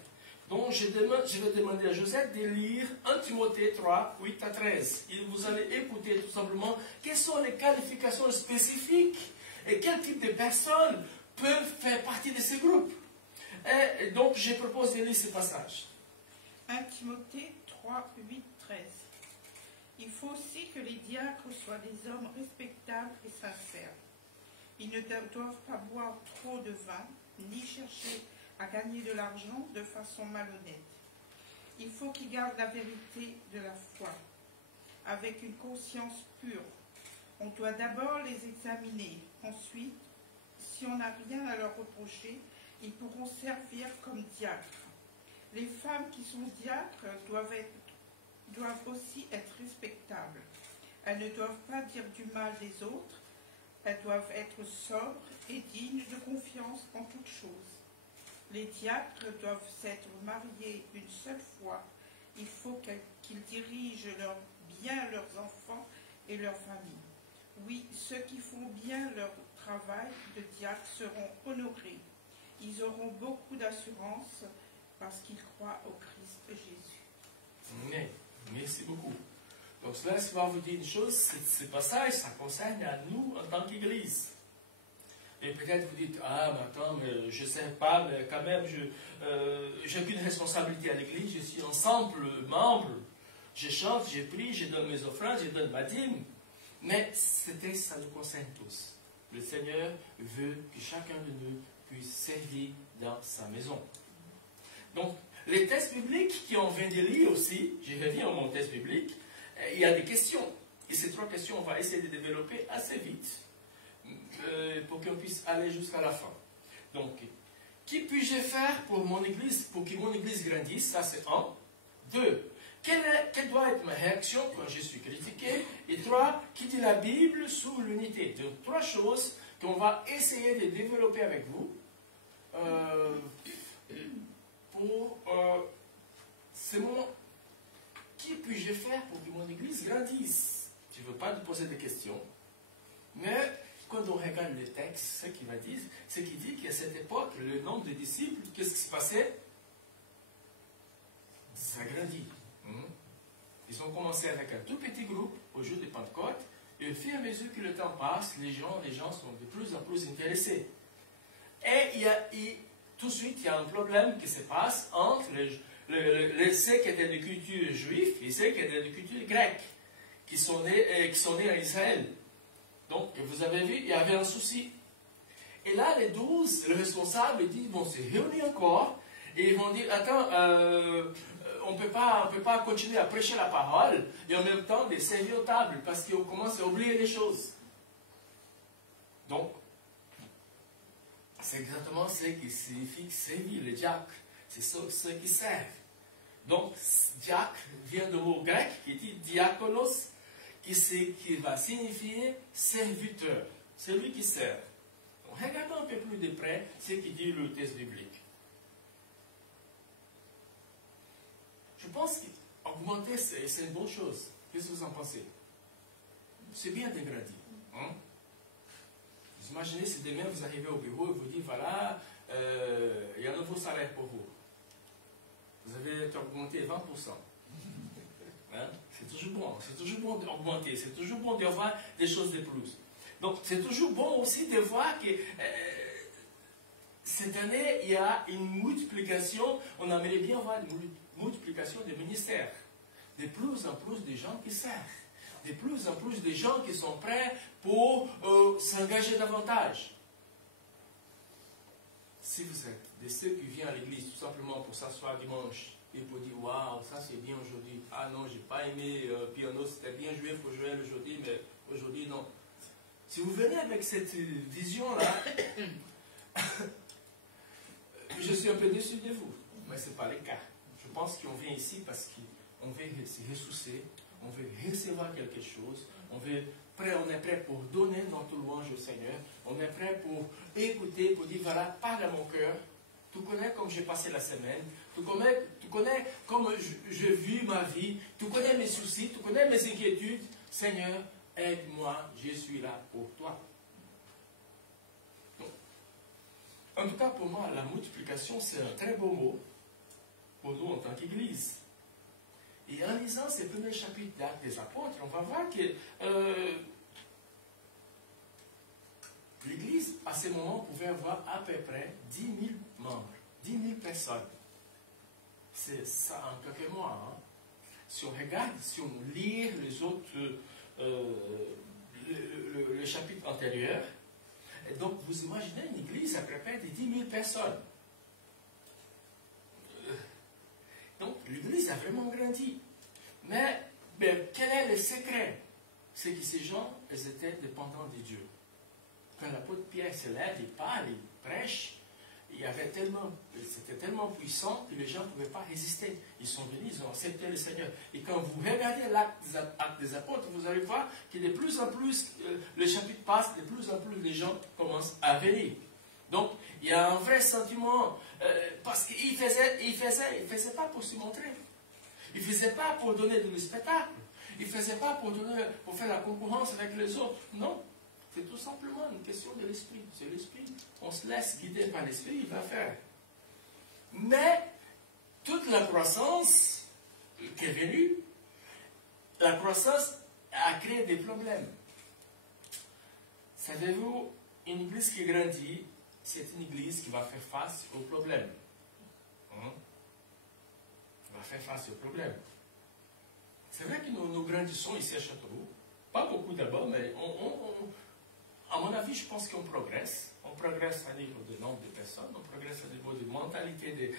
Donc je vais demander à Joseph de lire 1 Timothée 3, 8 à 13. Et vous allez écouter tout simplement quelles sont les qualifications spécifiques et quel type de personnes peuvent faire partie de ces groupes. Et donc je propose de lire ce passage. 1 Timothée 3, 8, 13. Il faut aussi que les diacres soient des hommes respectables et sincères. Ils ne doivent pas boire trop de vin, ni chercher à gagner de l'argent de façon malhonnête. Il faut qu'ils gardent la vérité de la foi, avec une conscience pure. On doit d'abord les examiner. Ensuite, si on n'a rien à leur reprocher, ils pourront servir comme diacres. Les femmes qui sont diacres doivent aussi être respectables. Elles ne doivent pas dire du mal des autres. Elles doivent être sobres et dignes de confiance en toutes choses. Les diacres doivent s'être mariés une seule fois. Il faut qu'ils dirigent bien leurs enfants et leurs familles. Oui, ceux qui font bien leur travail de diacre seront honorés. Ils auront beaucoup d'assurance parce qu'ils croient au Christ Jésus. Merci beaucoup. Donc cela va vous dire une chose, ce passage, ça concerne à nous en tant qu'Église. Et peut-être vous dites, ah, mais attends, mais je ne sais pas, mais quand même, j'ai aucune responsabilité à l'Église, je suis un simple membre. Je chante, je prie, je donne mes offrandes, je donne ma dîme. Mais ça nous concerne tous. Le Seigneur veut que chacun de nous puisse servir dans sa maison. Donc, les textes bibliques qui ont vient de lire aussi, je reviens à mon texte biblique, il y a des questions. Et ces 3 questions, on va essayer de développer assez vite pour qu'on puisse aller jusqu'à la fin. Donc, qui puis-je faire pour mon église, pour que mon église grandisse? Ça, c'est 1. 2. Quelle doit être ma réaction quand je suis critiqué? Et 3. Qui dit la Bible sur l'unité? Donc, 3 choses qu'on va essayer de développer avec vous pour c'est mon qui puis-je faire pour que mon église grandisse? Je ne veux pas te poser des questions. Mais quand on regarde le texte, ce qu'il va dire, c'est qu'il dit qu'à cette époque, le nombre de disciples, qu'est-ce qui se passait? Ça grandit. Ils ont commencé avec un tout petit groupe au jour de Pentecôte, et au fur et à mesure que le temps passe, les gens sont de plus en plus intéressés. Et tout de suite, il y a un problème qui se passe entre ceux qui étaient de culture juive et ceux qui étaient de culture grecque, qui sont nés en Israël. Donc, vous avez vu, il y avait un souci. Et là, les 12, le responsable, ils vont se réunir encore, et ils vont dire, attends, on ne peut pas continuer à prêcher la parole, et en même temps de servir aux tables, parce qu'on commence à oublier les choses. Donc, c'est exactement ce qui signifie servir, le diacre. C'est ceux qui servent. Donc, diacre vient du mot grec qui dit diakonos, qui va signifier serviteur, celui qui sert. Donc, regardons un peu plus de près ce qui dit le texte biblique. Je pense qu'augmenter, c'est une bonne chose. Qu'est-ce que vous en pensez? C'est bien de grandir. Hein? Vous imaginez si demain vous arrivez au bureau et vous dites, voilà, il y a un nouveau salaire pour vous. Vous avez été augmenté 20%. Hein? C'est toujours bon d'augmenter, c'est toujours bon d'avoir des choses de plus. Donc c'est toujours bon aussi de voir que cette année, il y a une multiplication, on aimerait bien voir une multiplication des ministères. De plus en plus de gens qui servent. De plus en plus de gens qui sont prêts pour s'engager davantage. Si vous êtes de ceux qui viennent à l'église tout simplement pour s'asseoir dimanche et pour dire waouh, ça c'est bien aujourd'hui. Ah non, j'ai pas aimé le piano, c'était bien joué pour jouer aujourd'hui, mais aujourd'hui non. Si vous venez avec cette vision-là, je suis un peu déçu de vous, mais ce n'est pas le cas. Je pense qu'on vient ici parce qu'on veut se ressourcer, on veut recevoir quelque chose, on est prêt pour donner notre louange au Seigneur, on est prêt pour écouter, pour dire voilà, parle à mon cœur, tu connais comme j'ai passé la semaine, tu connais comme je vis ma vie, tu connais mes soucis, tu connais mes inquiétudes, Seigneur, aide-moi, je suis là pour toi. Donc, en tout cas, pour moi, la multiplication, c'est un très beau mot pour nous en tant qu'Église. Et en lisant ces premiers chapitres d'Actes des Apôtres, on va voir que l'Église, à ce moment, pouvait avoir à peu près 10 000 membres, 10 000 personnes. C'est ça en quelques mois. Hein. Si on regarde, si on lit les autres, le chapitre antérieur, et donc vous imaginez une Église à peu près de 10 000 personnes. Donc l'Église a vraiment grandi. Mais quel est le secret? C'est que ces gens, ils étaient dépendants de Dieu. Quand l'apôtre Pierre se lève, il parle, il prêche, c'était tellement puissant que les gens ne pouvaient pas résister. Ils sont venus, ils ont accepté le Seigneur. Et quand vous regardez l'acte des apôtres, vous allez voir que de plus en plus, le chapitre passe, de plus en plus les gens commencent à venir. Donc, il y a un vrai sentiment, parce qu'il ne faisait pas pour se montrer. Il ne faisait pas pour donner du spectacle. Il ne faisait pas pour faire la concurrence avec les autres. Non. C'est tout simplement une question de l'esprit. C'est l'esprit. On se laisse guider par l'esprit, il va faire. Mais, toute la croissance qui est venue, la croissance a créé des problèmes. Savez-vous, une église qui grandit, c'est une église qui va faire face aux problèmes. Va faire face aux problèmes. C'est vrai que nous grandissons ici à Châteauroux. Pas beaucoup d'abord, mais à mon avis, je pense qu'on progresse. On progresse à niveau du nombre de personnes, on progresse à niveau de mentalité,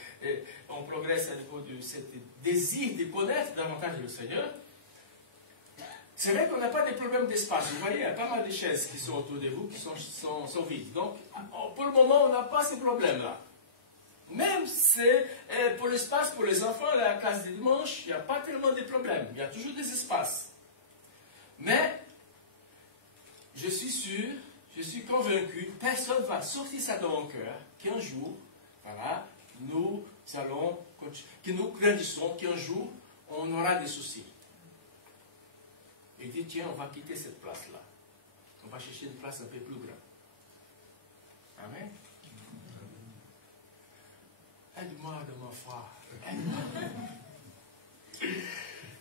on progresse à niveau de ce désir de connaître davantage le Seigneur. C'est vrai qu'on n'a pas de problème d'espace. Vous voyez, il y a pas mal de chaises qui sont autour de vous, qui sont vides. Donc, pour le moment, on n'a pas ces problèmes-là. Même pour l'espace, pour les enfants, la classe de dimanche, il n'y a pas tellement de problèmes. Il y a toujours des espaces. Mais, je suis sûr, je suis convaincu, personne ne va sortir ça dans mon cœur, qu'un jour, voilà, que nous grandissons, qu'un jour, on aura des soucis. Et dit, tiens, on va quitter cette place-là. On va chercher une place un peu plus grande. Amen. Aide-moi dans ma foi.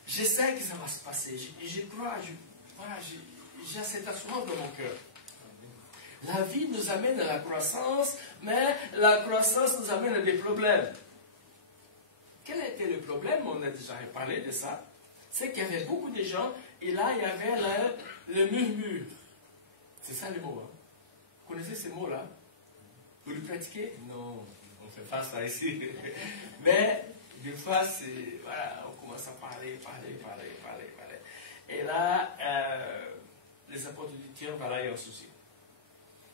Je sais que ça va se passer. Je crois, j'ai cette assurance dans mon cœur. La vie nous amène à la croissance, mais la croissance nous amène à des problèmes. Quel était le problème? On a déjà parlé de ça. C'est qu'il y avait beaucoup de gens, et là, il y avait le murmure. C'est ça le mot. Hein? Vous connaissez ces mots-là? Vous le pratiquez? Non, on ne fait pas ça ici. Mais, des fois, c'est, voilà, on commence à parler. Et là, les apôtres du tiers, voilà, il y a un souci.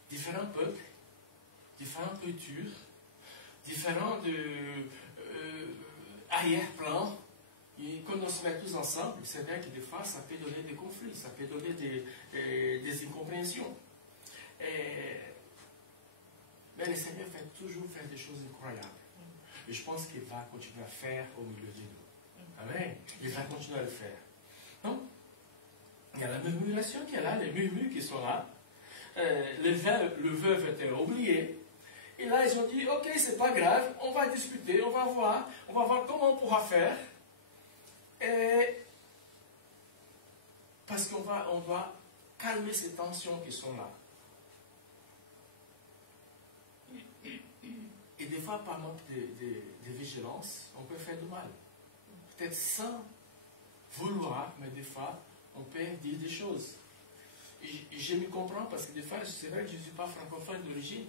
Différents peuples, différentes cultures, différents arrière-plans, et quand on se met tous ensemble, c'est vrai que des fois, ça peut donner des conflits, ça peut donner des incompréhensions. Mais le Seigneur fait toujours faire des choses incroyables. Et je pense qu'il va continuer à faire au milieu de nous. Amen. Il va continuer à le faire. Donc, il y a la murmuration qui est là, les murmures qui sont là. Le veuve était oublié. Et là, ils ont dit, ok, c'est pas grave, on va discuter, on va voir comment on pourra faire. Parce qu'on doit calmer ces tensions qui sont là. Et des fois, par manque de vigilance, on peut faire du mal. Peut-être sans vouloir, mais des fois, on peut dire des choses. Et je me comprends parce que des fois, c'est vrai que je ne suis pas francophone d'origine.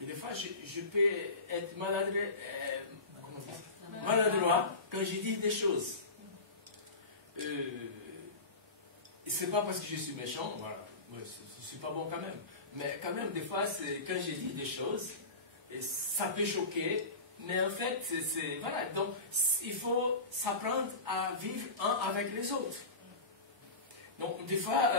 Et des fois, je peux être maladroit quand je dis des choses. Et c'est pas parce que je suis méchant, voilà. Je ne suis pas bon quand même. Mais quand même, des fois, quand je dis des choses, et ça peut choquer, mais en fait, voilà. Donc, il faut s'apprendre à vivre un avec les autres. Donc, des fois,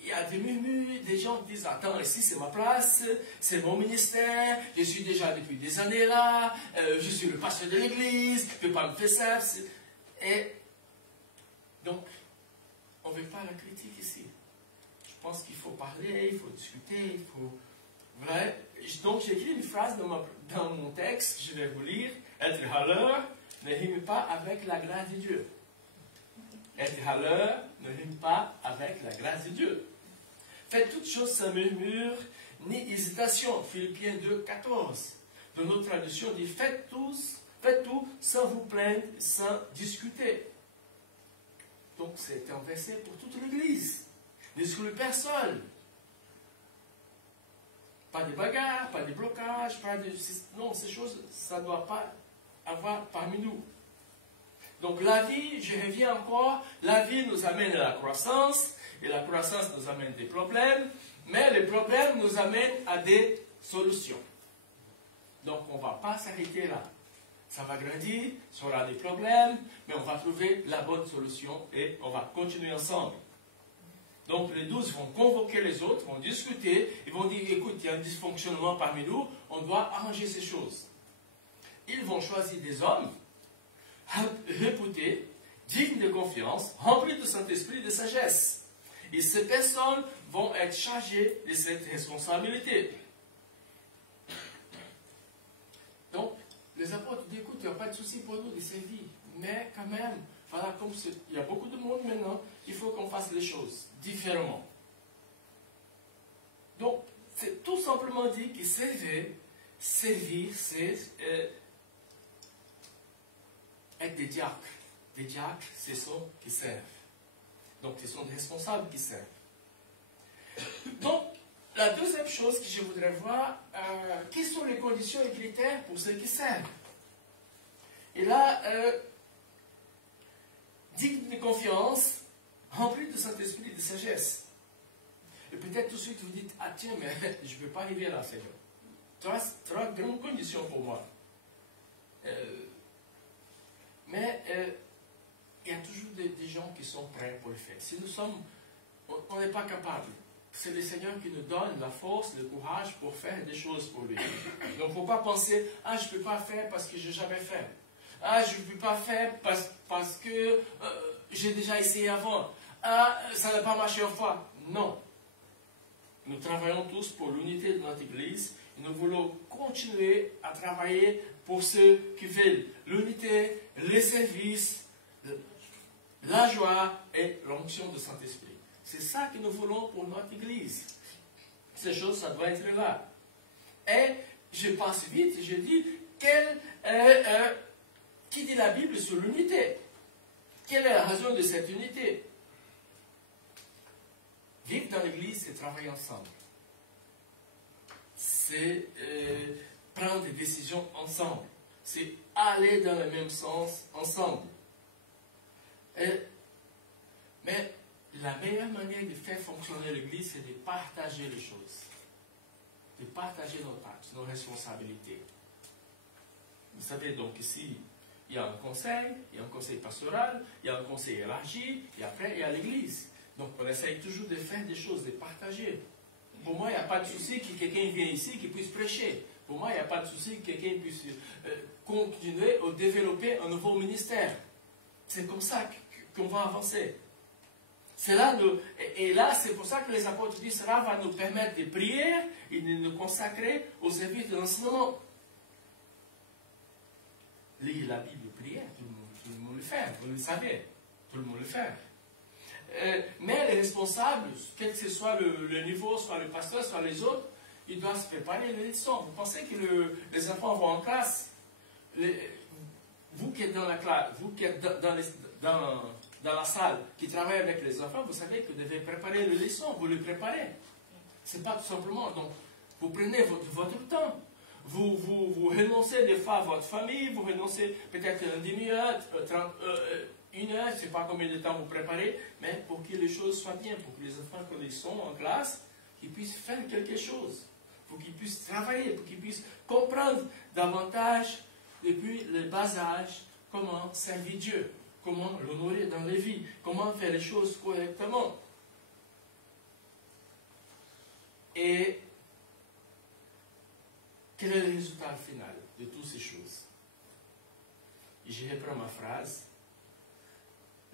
il y a des murmures, des gens qui disent, attends, ici c'est ma place, c'est mon ministère, je suis déjà depuis des années là, je suis le pasteur de l'église, je ne peux pas me faire ça. Et donc, on ne veut pas la critique ici. Je pense qu'il faut parler, il faut discuter, il faut... Voilà. Donc, j'ai écrit une phrase dans mon texte, je vais vous lire. Être râleur ne rime pas avec la grâce de Dieu. Être râleur ne rime pas avec la grâce de Dieu. Faites toutes choses sans murmure ni hésitation. Philippiens 2, 14. Dans notre traduction, dit faites tout sans vous plaindre, sans discuter. Donc, c'est un verset pour toute l'Église. N'excluez personne. Pas de bagarres, pas de blocages, pas de... Non, ces choses, ça ne doit pas avoir parmi nous. Donc la vie, je reviens encore, la vie nous amène à la croissance, et la croissance nous amène des problèmes, mais les problèmes nous amènent à des solutions. Donc on ne va pas s'arrêter là. Ça va grandir, ça aura des problèmes, mais on va trouver la bonne solution et on va continuer ensemble. Donc les 12 vont convoquer les autres, vont discuter, ils vont dire, écoute, il y a un dysfonctionnement parmi nous, on doit arranger ces choses. Ils vont choisir des hommes réputés, dignes de confiance, remplis de Saint-Esprit et de sagesse. Et ces personnes vont être chargées de cette responsabilité. Donc, les apôtres disent, écoute, il n'y a pas de souci pour nous de servir, mais quand même, voilà, comme il y a beaucoup de monde maintenant, il faut qu'on fasse les choses différemment. Donc, c'est tout simplement dit que servir, c'est être des diacres. Des diacres, ce sont qui servent. Donc, ce sont des responsables qui servent. Donc, la deuxième chose que je voudrais voir, quelles sont les conditions et critères pour ceux qui servent. Et là, digne de confiance, rempli de Saint-Esprit et de sagesse. Et peut-être tout de suite vous dites, ah tiens, mais je ne peux pas arriver là, Seigneur. Tu as de grandes conditions pour moi. Mais il y a toujours des gens qui sont prêts pour le faire. Si on n'est pas capable, c'est le Seigneur qui nous donne la force, le courage pour faire des choses pour lui. Donc il ne faut pas penser, ah je ne peux pas faire parce que je n'ai jamais fait. Ah je ne peux pas faire parce que j'ai déjà essayé avant. Ah ça n'a pas marché une fois. Non. nous travaillons tous pour l'unité de notre Église et nous voulons continuer à travailler pour ceux qui veulent l'unité, les services, la joie et l'onction du Saint-Esprit. C'est ça que nous voulons pour notre Église. Ces choses, ça doit être là. Et je passe vite, je dis, qui dit la Bible sur l'unité? Quelle est la raison de cette unité? Vivre dans l'Église, c'est travailler ensemble. C'est prendre des décisions ensemble. C'est aller dans le même sens ensemble. Mais la meilleure manière de faire fonctionner l'Église, c'est de partager les choses. De partager nos tâches, nos responsabilités. Vous savez, donc ici, il y a un conseil pastoral, il y a un conseil élargi, et après, il y a l'Église. Donc, on essaye toujours de faire des choses, de partager. Pour moi, il n'y a pas de souci que quelqu'un vienne ici qui puisse prêcher. Pour moi, il n'y a pas de souci que quelqu'un puisse continuer ou développer un nouveau ministère. C'est comme ça qu'on va avancer. C'est là, et là, c'est pour ça que les apôtres disent, cela va nous permettre de prier et de nous consacrer au service de l'enseignement. Lire la Bible, prier, tout le monde le fait, vous le savez, tout le monde le fait. Mais les responsables, quel que soit le niveau, soit le pasteur, soit les autres, ils doivent se préparer les leçons. Vous pensez que les enfants vont en classe, vous qui êtes dans la classe, vous qui êtes dans la salle, qui travaillez avec les enfants, vous savez que vous devez préparer les leçons, vous les préparez. Ce n'est pas tout simplement. Donc, vous prenez votre temps. Vous renoncez des fois à votre famille, vous renoncez peut-être une demi-heure, 1 heure, je ne sais pas combien de temps vous préparez, mais pour que les choses soient bien, pour que les enfants, quand ils sont en classe, qu'ils puissent faire quelque chose, pour qu'ils puissent travailler, pour qu'ils puissent comprendre davantage, depuis le bas âge, comment servir Dieu, comment l'honorer dans les vies, comment faire les choses correctement. Et quel est le résultat final de toutes ces choses? Je reprends ma phrase.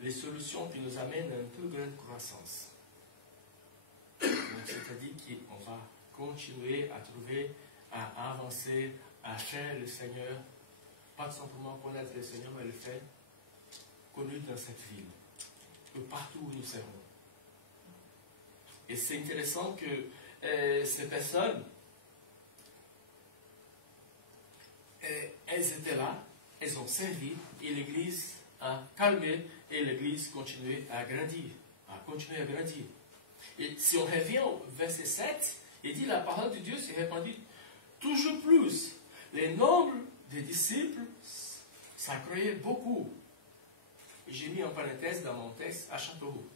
Les solutions qui nous amènent à une plus grande croissance. C'est-à-dire qu'on va continuer à trouver, à avancer, à faire le Seigneur, pas simplement connaître le Seigneur, mais le faire connu dans cette ville, que partout où nous serons. Et c'est intéressant que ces personnes, elles étaient là, elles ont servi, et l'Église a calmé, et l'Église continue à grandir, Et si on revient au verset 7, il dit, la parole de Dieu s'est répandue toujours plus. Le nombre des disciples s'accroissait beaucoup. Et j'ai mis en parenthèse dans mon texte à Châteauroux.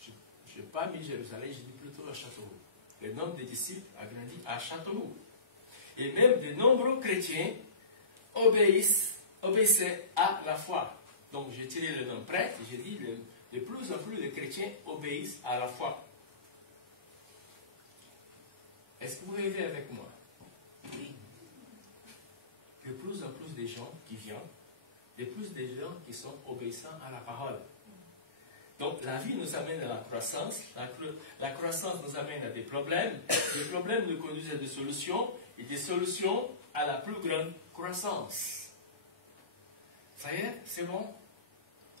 Je n'ai pas mis Jérusalem, j'ai dit plutôt à Châteauroux. Le nombre des disciples a grandi à Châteauroux. Et même de nombreux chrétiens obéissaient à la foi. Donc j'ai tiré le nom prêtre et j'ai dit de plus en plus de chrétiens obéissent à la foi. Est-ce que vous rêvez avec moi? De plus en plus de gens qui viennent, de plus de gens qui sont obéissants à la parole. Donc la vie nous amène à la croissance, la croissance nous amène à des problèmes nous conduisent à des solutions, et des solutions à la plus grande croissance. Ça y est, c'est bon?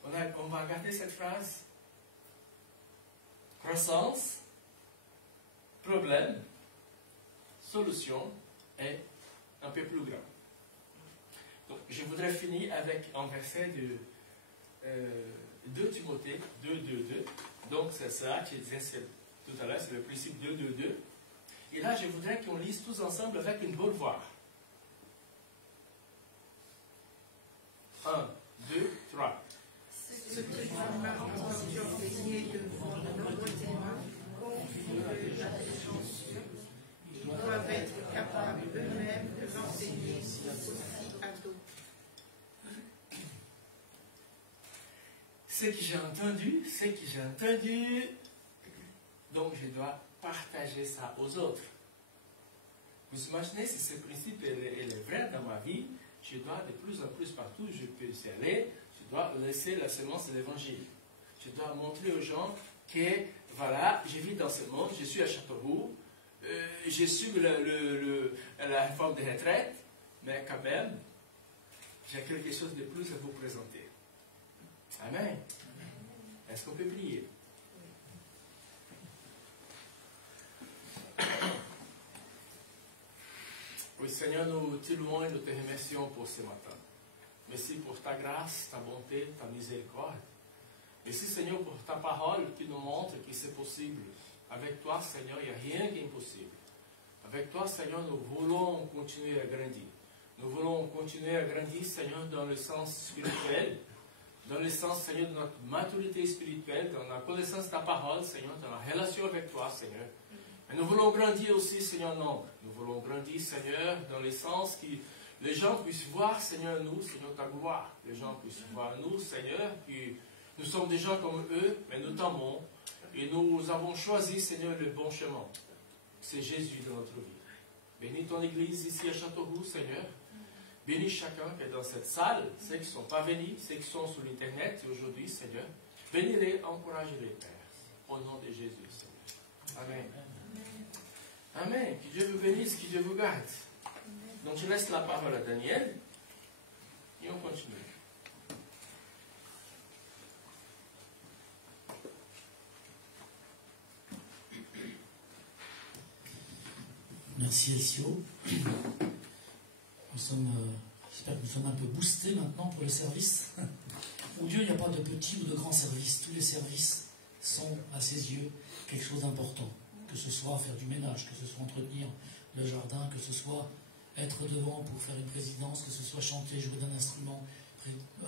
On va regarder cette phrase. Croissance, problème, solution et un peu plus grand. Donc, je voudrais finir avec un verset de 2 Timothée 2:2. Donc, c'est ça que je disais tout à l'heure, c'est le principe 2:2. Et là, je voudrais qu'on lise tous ensemble avec une bonne voix. 1, 2, 3. Ce qui va entendu enseigner devant de nombreux témoins, confiés de la chanceux, ils doivent être capables eux-mêmes de l'enseigner aussi à d'autres. Ce que j'ai entendu, donc je dois partager ça aux autres. Vous imaginez si ce principe est vrai dans ma vie, je dois de plus en plus partout, je peux y aller, je dois laisser la semence de l'évangile. Je dois montrer aux gens que, voilà, je vis dans ce monde, je suis à Châteauroux, je suis la réforme des retraites, mais quand même, j'ai quelque chose de plus à vous présenter. Amen. Est-ce qu'on peut prier? Oui, Seigneur, nous te louons et nous te remercions pour ce matin. Merci pour ta grâce, ta bonté, ta miséricorde. Merci, Seigneur, pour ta parole qui nous montre que c'est possible. Avec toi, Seigneur, il n'y a rien qui est impossible. Avec toi, Seigneur, nous voulons continuer à grandir. Nous voulons continuer à grandir, Seigneur, dans le sens spirituel, dans le sens, Seigneur, de notre maturité spirituelle, dans la connaissance de ta parole, Seigneur, dans la relation avec toi, Seigneur. Et nous voulons grandir aussi, Seigneur, non. Nous voulons grandir, Seigneur, dans le sens que les gens puissent voir, Seigneur, nous, Seigneur, ta gloire. Les gens puissent voir nous, Seigneur, que nous sommes des gens comme eux, mais nous t'aimons. Et nous avons choisi, Seigneur, le bon chemin. C'est Jésus dans notre vie. Bénis ton Église ici à Châteauroux, Seigneur. Bénis chacun qui est dans cette salle, ceux qui ne sont pas venus, ceux qui sont sur l'Internet aujourd'hui, Seigneur. Bénis-les, encourage-les, Père. Au nom de Jésus, Seigneur. Amen. Amen. Que Dieu vous bénisse, que Dieu vous garde. Donc je laisse la parole à Daniel et on continue. Merci Elcio. J'espère que nous sommes un peu boostés maintenant pour le service. Pour Dieu, il n'y a pas de petit ou de grand service. Tous les services sont, à ses yeux, quelque chose d'important. Que ce soit faire du ménage, que ce soit entretenir le jardin, que ce soit être devant pour faire une présidence, que ce soit chanter, jouer d'un instrument,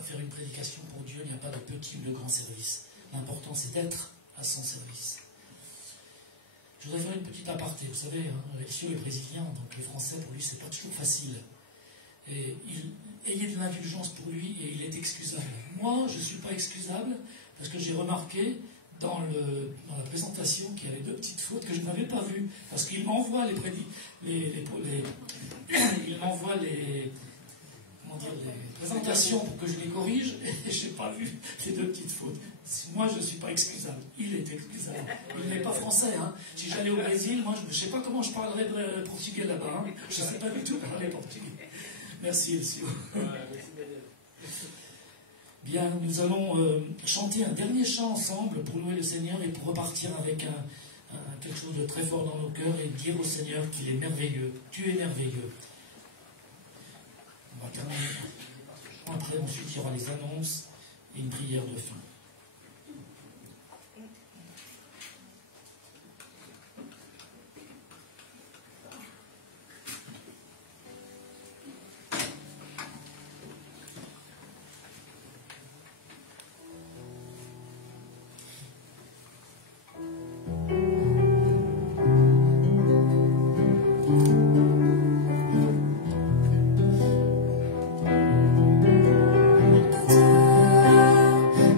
faire une prédication. Pour Dieu, il n'y a pas de petit ou de grand service. L'important, c'est d'être à son service. Je voudrais faire une petite aparté. Vous savez, Elcio est brésilien, donc les Français, pour lui, c'est pas toujours facile. Et ayez de l'indulgence pour lui et il est excusable. Moi, je ne suis pas excusable parce que j'ai remarqué dans la présentation qu'il y avait 2 petites fautes que je n'avais pas vues. Parce qu'il m'envoie les présentations pour que je les corrige et je n'ai pas vu ces 2 petites fautes. Moi, je ne suis pas excusable. Il est excusable. Il n'est pas français. Hein. Si j'allais au Brésil, moi, je ne sais pas comment je parlerais portugais là-bas. Hein. Je ne sais pas du tout parler portugais. Merci, Elcio. Bien, nous allons chanter un dernier chant ensemble pour louer le Seigneur et pour repartir avec quelque chose de très fort dans nos cœurs et dire au Seigneur qu'il est merveilleux. Tu es merveilleux. On va terminer. Après, ensuite, il y aura les annonces et une prière de fin.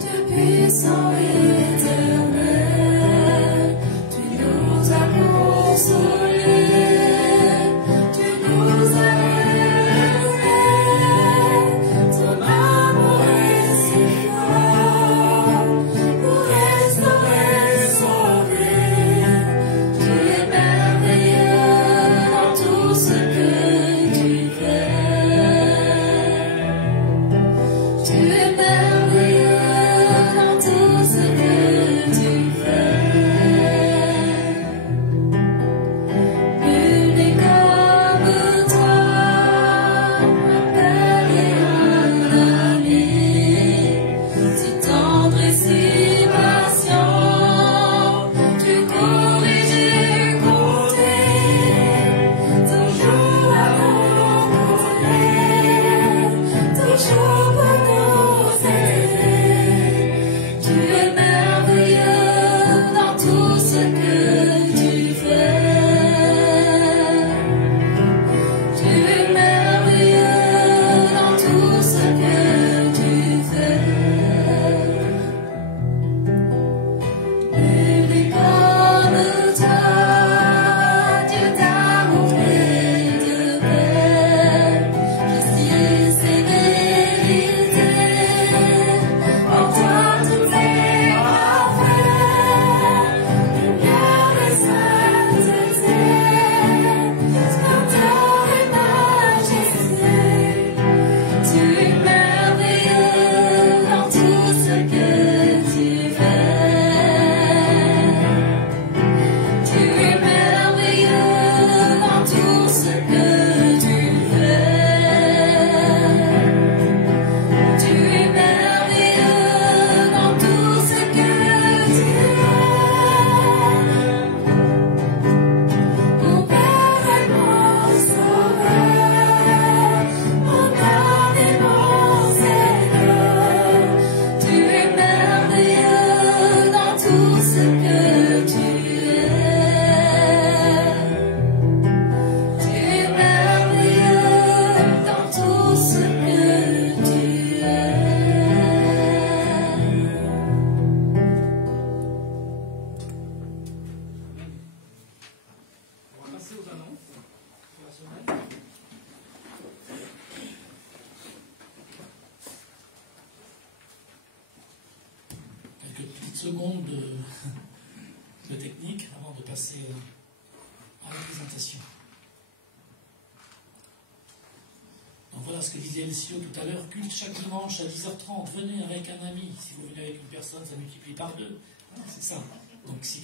De petites secondes de technique avant de passer à la présentation. Donc voilà ce que disait Elcio tout à l'heure, culte chaque dimanche à 10h30, venez avec un ami. Si vous venez avec une personne, ça multiplie par 2. C'est ça. Donc si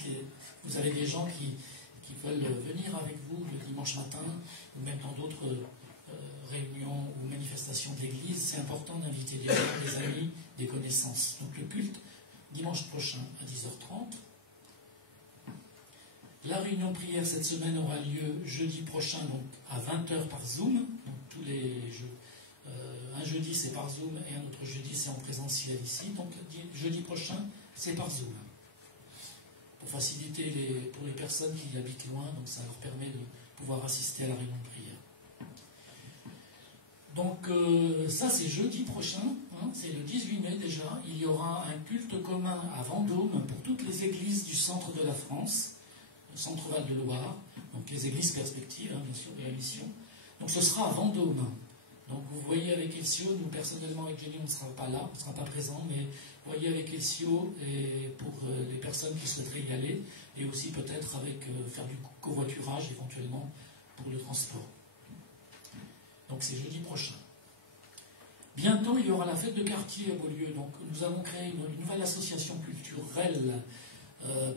vous avez des gens qui veulent venir avec vous le dimanche matin, ou même dans d'autres réunions ou manifestations de l'Église, c'est important d'inviter des gens, des amis, des connaissances. Donc le culte, dimanche prochain à 10h30. La réunion de prière cette semaine aura lieu jeudi prochain, donc à 20h par Zoom. Donc tous les un jeudi c'est par Zoom et un autre jeudi c'est en présentiel ici. Donc jeudi prochain c'est par Zoom. Pour faciliter pour les personnes qui habitent loin, donc ça leur permet de pouvoir assister à la réunion de prière. Donc ça c'est jeudi prochain, hein, c'est le 18 mai déjà. Il y aura un culte commun à Vendôme pour toutes les églises du centre de la France, le centre Val de Loire, donc les églises perspectives, hein, bien sûr, de la mission. Donc ce sera à Vendôme. Donc vous voyez avec Elcio, nous personnellement avec Jenny on ne sera pas là, on ne sera pas présent, mais vous voyez avec Elcio et pour les personnes qui souhaiteraient y aller, et aussi peut-être avec faire du covoiturage éventuellement pour le transport. Donc c'est jeudi prochain. Bientôt il y aura la fête de quartier à Beaulieu. Donc nous avons créé une nouvelle association culturelle.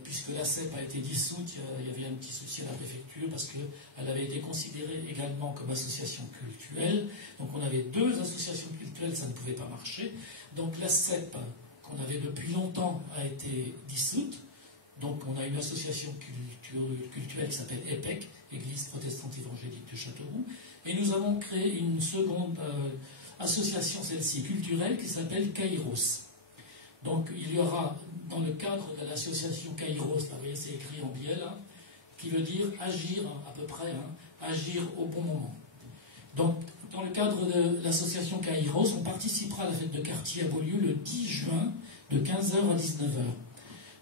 Puisque la CEP a été dissoute, il y avait un petit souci à la préfecture parce qu'elle avait été considérée également comme association cultuelle. Donc on avait 2 associations culturelles, ça ne pouvait pas marcher. Donc la CEP, qu'on avait depuis longtemps, a été dissoute. Donc on a une association culturelle qui s'appelle EPEC, Église protestante évangélique de Châteauroux. Et nous avons créé une seconde association, celle-ci culturelle, qui s'appelle Kairos. Donc il y aura, dans le cadre de l'association Kairos, vous voyez, c'est écrit en biais là, qui veut dire agir à peu près, hein, agir au bon moment. Donc dans le cadre de l'association Kairos, on participera à la fête de quartier à Beaulieu le 10 juin de 15h à 19h.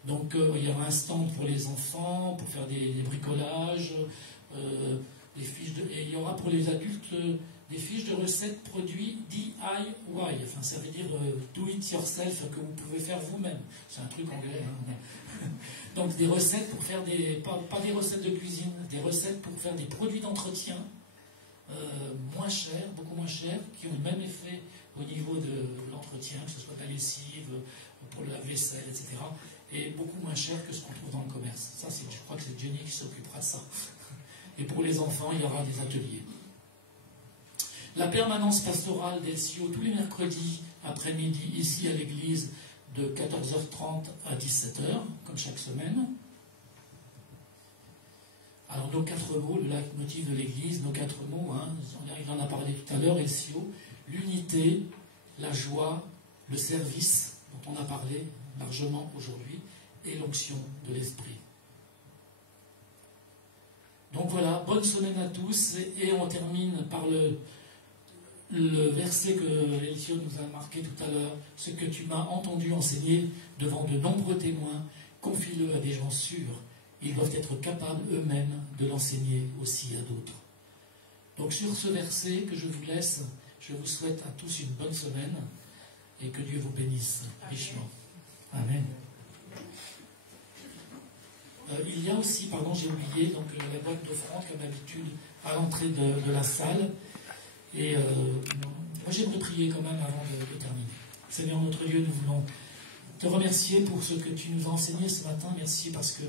Donc il y aura un stand pour les enfants, pour faire des bricolages, et il y aura pour les adultes des fiches de recettes produits DIY, enfin ça veut dire do it yourself, que vous pouvez faire vous-même. C'est un truc anglais. Hein. Donc des recettes pour faire pas des recettes de cuisine, des recettes pour faire des produits d'entretien moins chers, beaucoup moins chers, qui ont le même effet au niveau de l'entretien, que ce soit de la lessive, pour la vaisselle, etc. Et beaucoup moins cher que ce qu'on trouve dans le commerce. Ça, je crois que c'est Jenny qui s'occupera de ça. Et pour les enfants, il y aura des ateliers. La permanence pastorale d'Elcio tous les mercredis après-midi ici à l'église de 14h30 à 17h, comme chaque semaine. Alors nos 4 mots, le leitmotiv de l'église, nos 4 mots, hein, il en a parlé tout à l'heure, Elcio, l'unité, la joie, le service, dont on a parlé largement aujourd'hui, et l'onction de l'esprit. Donc voilà, bonne semaine à tous, et on termine par le verset que Elcio nous a marqué tout à l'heure. Ce que tu m'as entendu enseigner devant de nombreux témoins, confie-le à des gens sûrs. Ils doivent être capables eux-mêmes de l'enseigner aussi à d'autres. Donc sur ce verset que je vous laisse, je vous souhaite à tous une bonne semaine et que Dieu vous bénisse richement. Amen. Il y a aussi, pardon, j'ai oublié, donc la boîte d'offrande comme d'habitude à l'entrée de la salle. Et moi j'aimerais prier quand même avant de terminer. Seigneur notre Dieu, nous voulons te remercier pour ce que tu nous as enseigné ce matin. Merci parce que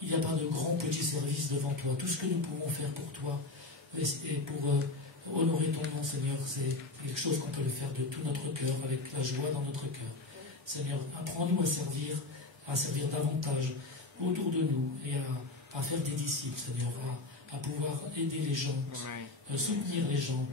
il n'y a pas de grand petit service devant toi. Tout ce que nous pouvons faire pour toi et pour honorer ton nom, Seigneur, c'est quelque chose qu'on peut le faire de tout notre cœur, avec la joie dans notre cœur. Seigneur, apprends-nous à servir davantage autour de nous et à faire des disciples, Seigneur, à pouvoir aider les gens, soutenir les gens,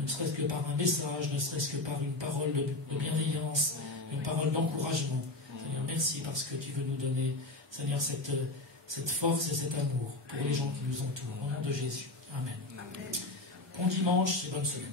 ne serait-ce que par un message, ne serait-ce que par une parole de bienveillance, une parole d'encouragement. Seigneur, merci parce que tu veux nous donner, Seigneur, cette force et cet amour pour les gens qui nous entourent. Au nom de Jésus. Amen. Bon dimanche et bonne semaine.